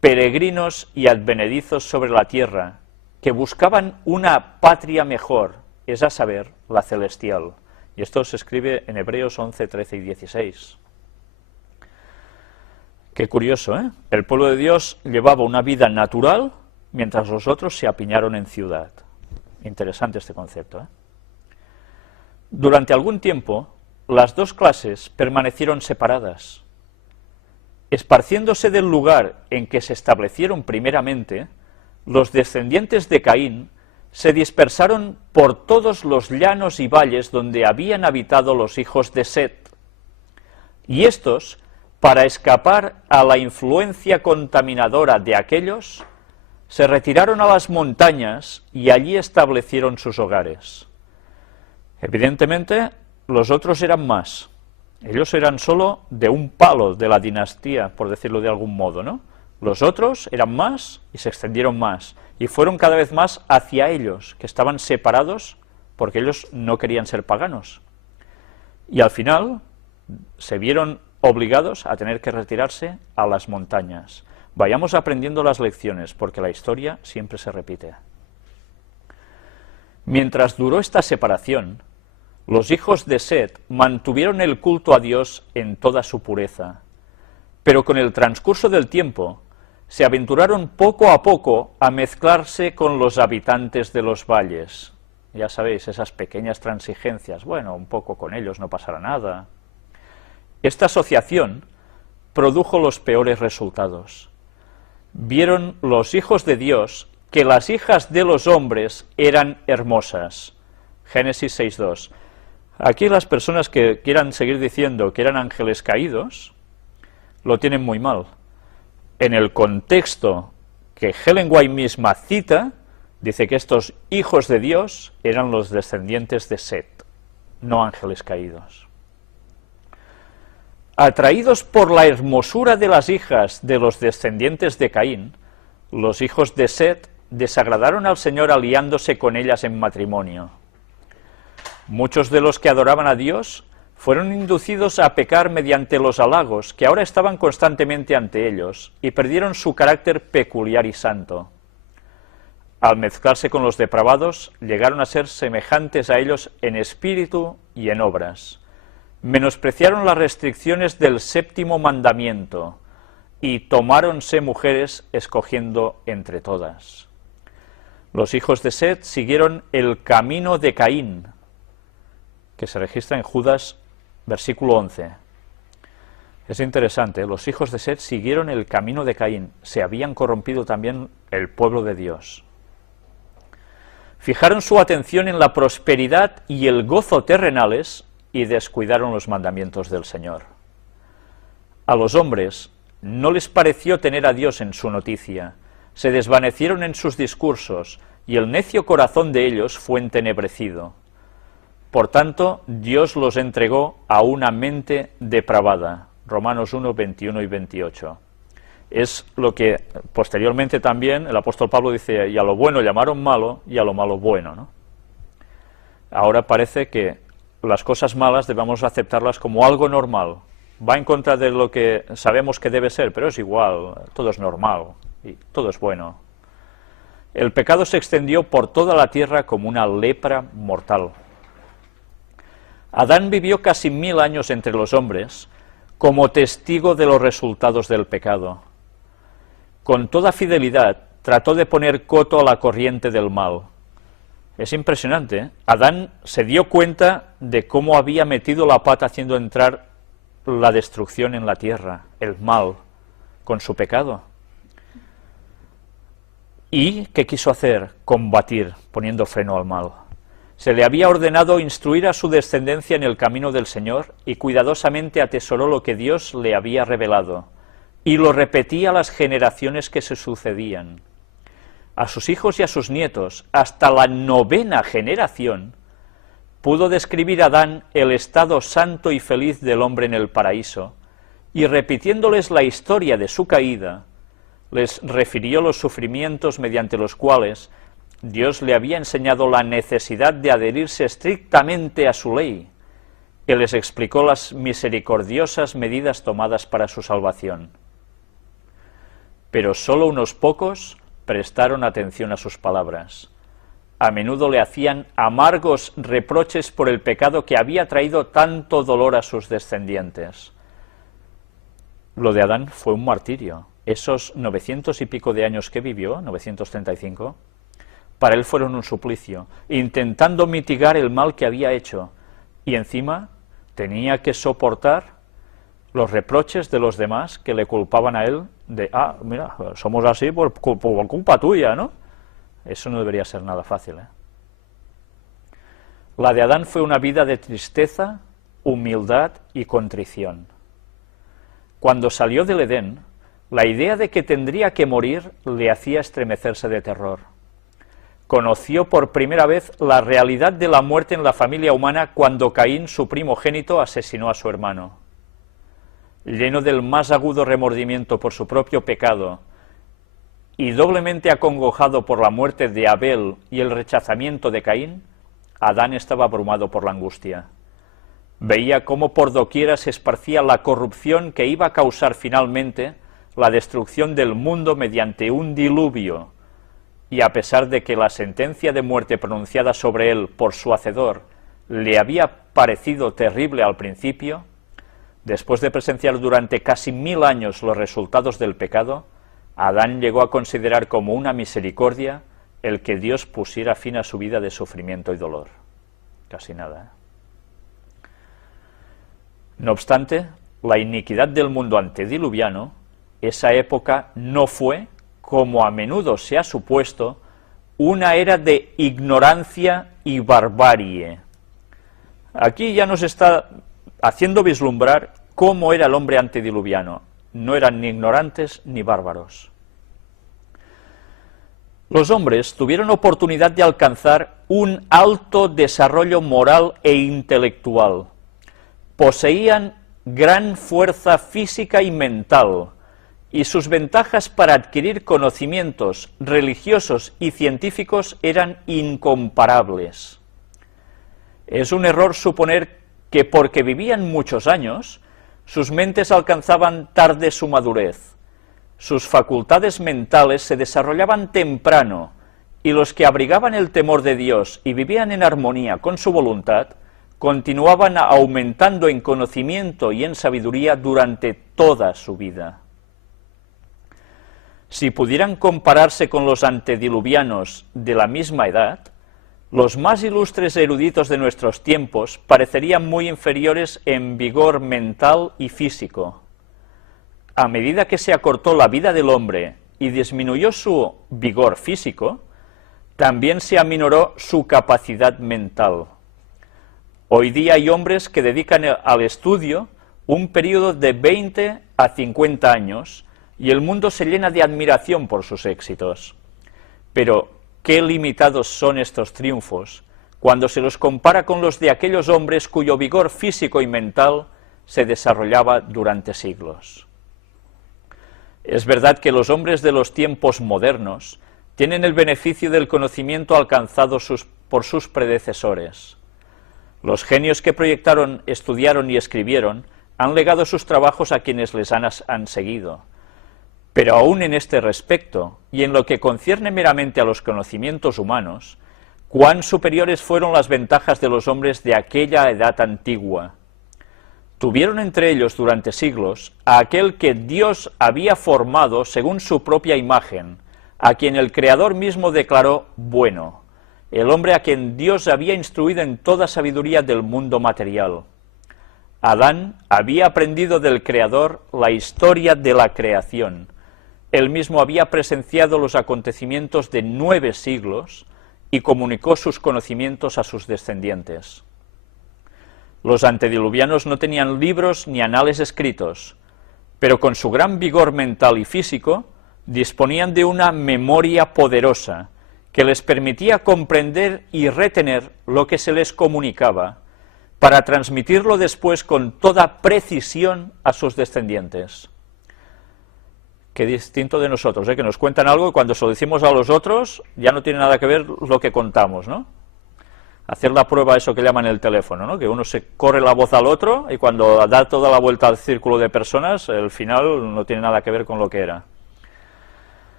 peregrinos y advenedizos sobre la tierra, que buscaban una patria mejor, es a saber, la celestial. Y esto se escribe en Hebreos 11, 13 y 16. Qué curioso, ¿eh? El pueblo de Dios llevaba una vida natural, mientras los otros se apiñaron en ciudad. Interesante este concepto, ¿eh? Durante algún tiempo, las dos clases permanecieron separadas. Esparciéndose del lugar en que se establecieron primeramente, los descendientes de Caín se dispersaron por todos los llanos y valles donde habían habitado los hijos de Set. Y estos, para escapar a la influencia contaminadora de aquellos, se retiraron a las montañas y allí establecieron sus hogares. Evidentemente, los otros eran más. Ellos eran solo de un palo de la dinastía, por decirlo de algún modo, ¿no? Los otros eran más y se extendieron más, y fueron cada vez más hacia ellos, que estaban separados porque ellos no querían ser paganos. Y al final se vieron obligados a tener que retirarse a las montañas. Vayamos aprendiendo las lecciones, porque la historia siempre se repite. Mientras duró esta separación, los hijos de Set mantuvieron el culto a Dios en toda su pureza, pero con el transcurso del tiempo se aventuraron poco a poco a mezclarse con los habitantes de los valles. Ya sabéis, esas pequeñas transigencias, bueno, un poco con ellos no pasará nada. Esta asociación produjo los peores resultados. Vieron los hijos de Dios que las hijas de los hombres eran hermosas. Génesis 6:2. Aquí las personas que quieran seguir diciendo que eran ángeles caídos, lo tienen muy mal. En el contexto que Ellen White misma cita, dice que estos hijos de Dios eran los descendientes de Set, no ángeles caídos. Atraídos por la hermosura de las hijas de los descendientes de Caín, los hijos de Set desagradaron al Señor aliándose con ellas en matrimonio. Muchos de los que adoraban a Dios fueron inducidos a pecar mediante los halagos que ahora estaban constantemente ante ellos y perdieron su carácter peculiar y santo. Al mezclarse con los depravados, llegaron a ser semejantes a ellos en espíritu y en obras. Menospreciaron las restricciones del séptimo mandamiento y tomáronse mujeres escogiendo entre todas. Los hijos de Set siguieron el camino de Caín, que se registra en Judas, versículo 11. Es interesante, los hijos de Set siguieron el camino de Caín, se habían corrompido también el pueblo de Dios. Fijaron su atención en la prosperidad y el gozo terrenales y descuidaron los mandamientos del Señor. A los hombres no les pareció tener a Dios en su noticia, se desvanecieron en sus discursos y el necio corazón de ellos fue entenebrecido. Por tanto, Dios los entregó a una mente depravada. Romanos 1, 21 y 28. Es lo que posteriormente también el apóstol Pablo dice, y a lo bueno llamaron malo, y a lo malo bueno, ¿no? Ahora parece que las cosas malas debemos aceptarlas como algo normal. Va en contra de lo que sabemos que debe ser, pero es igual, todo es normal, y todo es bueno. El pecado se extendió por toda la tierra como una lepra mortal. Adán vivió casi 1000 años entre los hombres como testigo de los resultados del pecado. Con toda fidelidad trató de poner coto a la corriente del mal. Es impresionante, ¿eh? Adán se dio cuenta de cómo había metido la pata haciendo entrar la destrucción en la tierra, el mal, con su pecado. ¿Y qué quiso hacer? Combatir, poniendo freno al mal. Se le había ordenado instruir a su descendencia en el camino del Señor y cuidadosamente atesoró lo que Dios le había revelado, y lo repetía a las generaciones que se sucedían. A sus hijos y a sus nietos, hasta la 9ª generación, pudo describir Adán el estado santo y feliz del hombre en el paraíso, y repitiéndoles la historia de su caída, les refirió los sufrimientos mediante los cuales Dios le había enseñado la necesidad de adherirse estrictamente a su ley, y les explicó las misericordiosas medidas tomadas para su salvación. Pero sólo unos pocos prestaron atención a sus palabras. A menudo le hacían amargos reproches por el pecado que había traído tanto dolor a sus descendientes. Lo de Adán fue un martirio. Esos 900 y pico de años que vivió, 935, para él fueron un suplicio, intentando mitigar el mal que había hecho, y encima tenía que soportar los reproches de los demás que le culpaban a él de, mira, somos así por culpa tuya, ¿no? Eso no debería ser nada fácil, ¿eh? La de Adán fue una vida de tristeza, humildad y contrición. Cuando salió del Edén, la idea de que tendría que morir le hacía estremecerse de terror. Conoció por primera vez la realidad de la muerte en la familia humana cuando Caín, su primogénito, asesinó a su hermano. Lleno del más agudo remordimiento por su propio pecado y doblemente acongojado por la muerte de Abel y el rechazamiento de Caín, Adán estaba abrumado por la angustia. Veía cómo por doquiera se esparcía la corrupción que iba a causar finalmente la destrucción del mundo mediante un diluvio, y a pesar de que la sentencia de muerte pronunciada sobre él por su hacedor le había parecido terrible al principio, después de presenciar durante casi 1000 años los resultados del pecado, Adán llegó a considerar como una misericordia el que Dios pusiera fin a su vida de sufrimiento y dolor. Casi nada, ¿eh? No obstante, la iniquidad del mundo antediluviano, esa época no fue, como a menudo se ha supuesto, una era de ignorancia y barbarie. Aquí ya nos está haciendo vislumbrar cómo era el hombre antediluviano. No eran ni ignorantes ni bárbaros. Los hombres tuvieron oportunidad de alcanzar un alto desarrollo moral e intelectual. Poseían gran fuerza física y mental, y sus ventajas para adquirir conocimientos religiosos y científicos eran incomparables. Es un error suponer que porque vivían muchos años, sus mentes alcanzaban tarde su madurez. Sus facultades mentales se desarrollaban temprano, y los que abrigaban el temor de Dios y vivían en armonía con su voluntad, continuaban aumentando en conocimiento y en sabiduría durante toda su vida. Si pudieran compararse con los antediluvianos de la misma edad, los más ilustres eruditos de nuestros tiempos parecerían muy inferiores en vigor mental y físico. A medida que se acortó la vida del hombre y disminuyó su vigor físico, también se aminoró su capacidad mental. Hoy día hay hombres que dedican al estudio un periodo de 20 a 50 años y el mundo se llena de admiración por sus éxitos. Pero qué limitados son estos triunfos cuando se los compara con los de aquellos hombres cuyo vigor físico y mental se desarrollaba durante siglos. Es verdad que los hombres de los tiempos modernos tienen el beneficio del conocimiento alcanzado por sus predecesores. Los genios que proyectaron, estudiaron y escribieron han legado sus trabajos a quienes les han seguido. Pero aún en este respecto, y en lo que concierne meramente a los conocimientos humanos, cuán superiores fueron las ventajas de los hombres de aquella edad antigua. Tuvieron entre ellos durante siglos a aquel que Dios había formado según su propia imagen, a quien el Creador mismo declaró bueno, el hombre a quien Dios había instruido en toda sabiduría del mundo material. Adán había aprendido del Creador la historia de la creación. Él mismo había presenciado los acontecimientos de 9 siglos y comunicó sus conocimientos a sus descendientes. Los antediluvianos no tenían libros ni anales escritos, pero con su gran vigor mental y físico disponían de una memoria poderosa que les permitía comprender y retener lo que se les comunicaba para transmitirlo después con toda precisión a sus descendientes. Qué distinto de nosotros, que nos cuentan algo y cuando se lo decimos a los otros ya no tiene nada que ver lo que contamos, ¿no? Hacer la prueba, eso que llaman el teléfono, ¿no? Que uno se corre la voz al otro y cuando da toda la vuelta al círculo de personas, el final no tiene nada que ver con lo que era.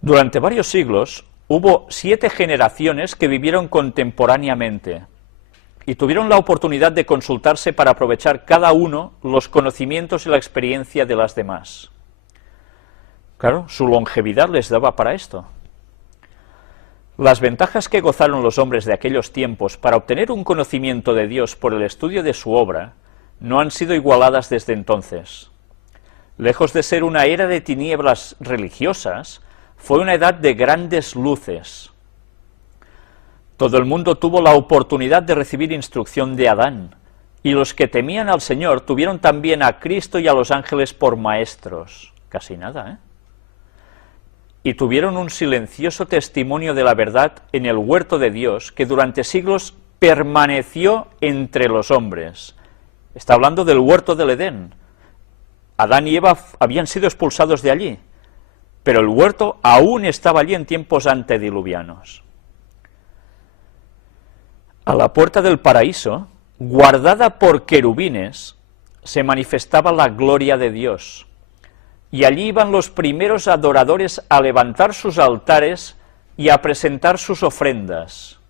Durante varios siglos hubo 7 generaciones que vivieron contemporáneamente y tuvieron la oportunidad de consultarse para aprovechar cada uno los conocimientos y la experiencia de las demás. Claro, su longevidad les daba para esto. Las ventajas que gozaron los hombres de aquellos tiempos para obtener un conocimiento de Dios por el estudio de su obra no han sido igualadas desde entonces. Lejos de ser una era de tinieblas religiosas, fue una edad de grandes luces. Todo el mundo tuvo la oportunidad de recibir instrucción de Adán, y los que temían al Señor tuvieron también a Cristo y a los ángeles por maestros. Casi nada, ¿eh? Y tuvieron un silencioso testimonio de la verdad en el huerto de Dios, que durante siglos permaneció entre los hombres. Está hablando del huerto del Edén. Adán y Eva habían sido expulsados de allí, pero el huerto aún estaba allí en tiempos antediluvianos. A la puerta del paraíso, guardada por querubines, se manifestaba la gloria de Dios, y allí iban los primeros adoradores a levantar sus altares y a presentar sus ofrendas.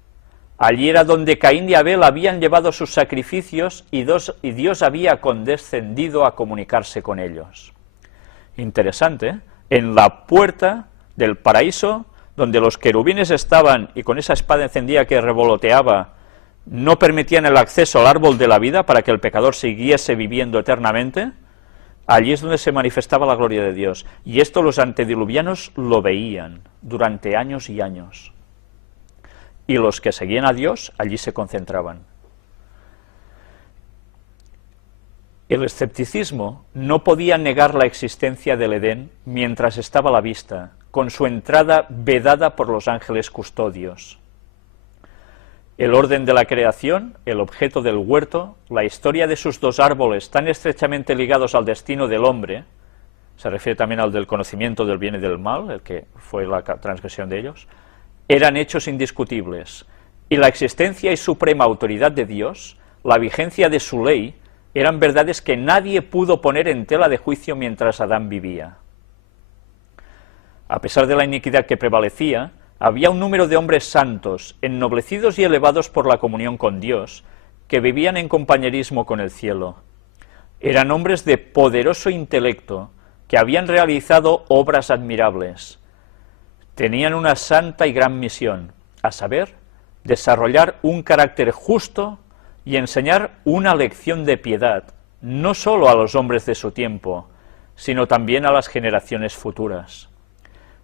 Allí era donde Caín y Abel habían llevado sus sacrificios y Dios había condescendido a comunicarse con ellos. Interesante, ¿eh? En la puerta del paraíso, donde los querubines estaban y con esa espada encendida que revoloteaba, no permitían el acceso al árbol de la vida para que el pecador siguiese viviendo eternamente, allí es donde se manifestaba la gloria de Dios. Y esto los antediluvianos lo veían durante años y años. Y los que seguían a Dios, allí se concentraban. El escepticismo no podía negar la existencia del Edén mientras estaba a la vista, con su entrada vedada por los ángeles custodios. El orden de la creación, el objeto del huerto, la historia de sus 2 árboles tan estrechamente ligados al destino del hombre, se refiere también al del conocimiento del bien y del mal, el que fue la transgresión de ellos, eran hechos indiscutibles, y la existencia y suprema autoridad de Dios, la vigencia de su ley, eran verdades que nadie pudo poner en tela de juicio mientras Adán vivía. A pesar de la iniquidad que prevalecía, había un número de hombres santos, ennoblecidos y elevados por la comunión con Dios, que vivían en compañerismo con el cielo. Eran hombres de poderoso intelecto, que habían realizado obras admirables. Tenían una santa y gran misión, a saber, desarrollar un carácter justo y enseñar una lección de piedad, no solo a los hombres de su tiempo, sino también a las generaciones futuras.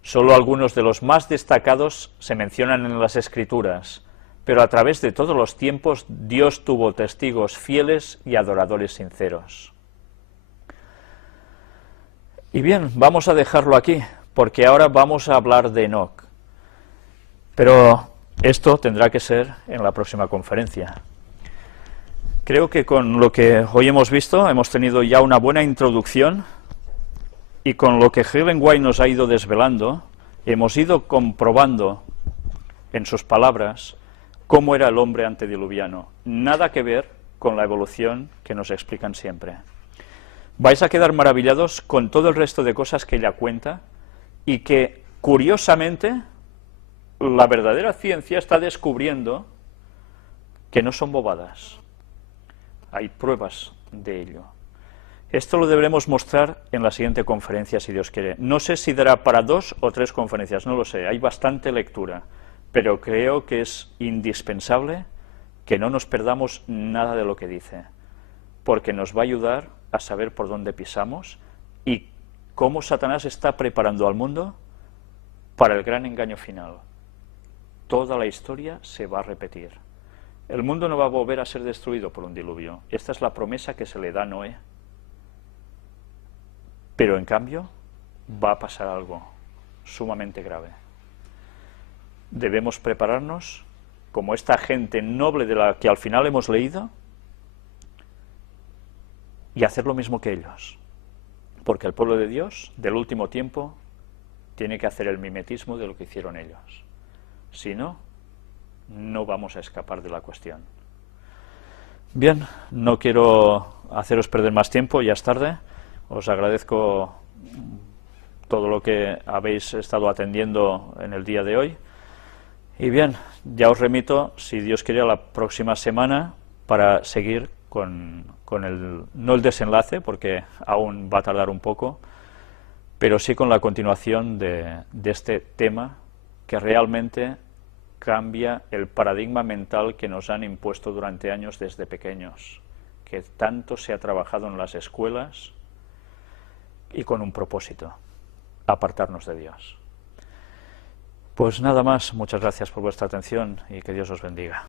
Solo algunos de los más destacados se mencionan en las Escrituras, pero a través de todos los tiempos Dios tuvo testigos fieles y adoradores sinceros. Y bien, vamos a dejarlo aquí, porque ahora vamos a hablar de Enoc. Pero esto tendrá que ser en la próxima conferencia. Creo que con lo que hoy hemos visto, hemos tenido ya una buena introducción, y con lo que Ellen White nos ha ido desvelando, hemos ido comprobando en sus palabras cómo era el hombre antediluviano. Nada que ver con la evolución que nos explican siempre. Vais a quedar maravillados con todo el resto de cosas que ella cuenta y que, curiosamente, la verdadera ciencia está descubriendo que no son bobadas. Hay pruebas de ello. Esto lo deberemos mostrar en la siguiente conferencia, si Dios quiere. No sé si dará para 2 o 3 conferencias, no lo sé, hay bastante lectura, pero creo que es indispensable que no nos perdamos nada de lo que dice, porque nos va a ayudar a saber por dónde pisamos y cómo Satanás está preparando al mundo para el gran engaño final. Toda la historia se va a repetir. El mundo no va a volver a ser destruido por un diluvio. Esta es la promesa que se le da a Noé. Pero en cambio va a pasar algo sumamente grave. Debemos prepararnos como esta gente noble de la que al final hemos leído y hacer lo mismo que ellos. Porque el pueblo de Dios, del último tiempo, tiene que hacer el mimetismo de lo que hicieron ellos. Si no, no vamos a escapar de la cuestión. Bien, no quiero haceros perder más tiempo, ya es tarde. Os agradezco todo lo que habéis estado atendiendo en el día de hoy. Y bien, ya os remito, si Dios quiere, a la próxima semana para seguir con no el desenlace, porque aún va a tardar un poco, pero sí con la continuación de este tema que realmente cambia el paradigma mental que nos han impuesto durante años desde pequeños, que tanto se ha trabajado en las escuelas y con un propósito: apartarnos de Dios. Pues nada más, muchas gracias por vuestra atención y que Dios os bendiga.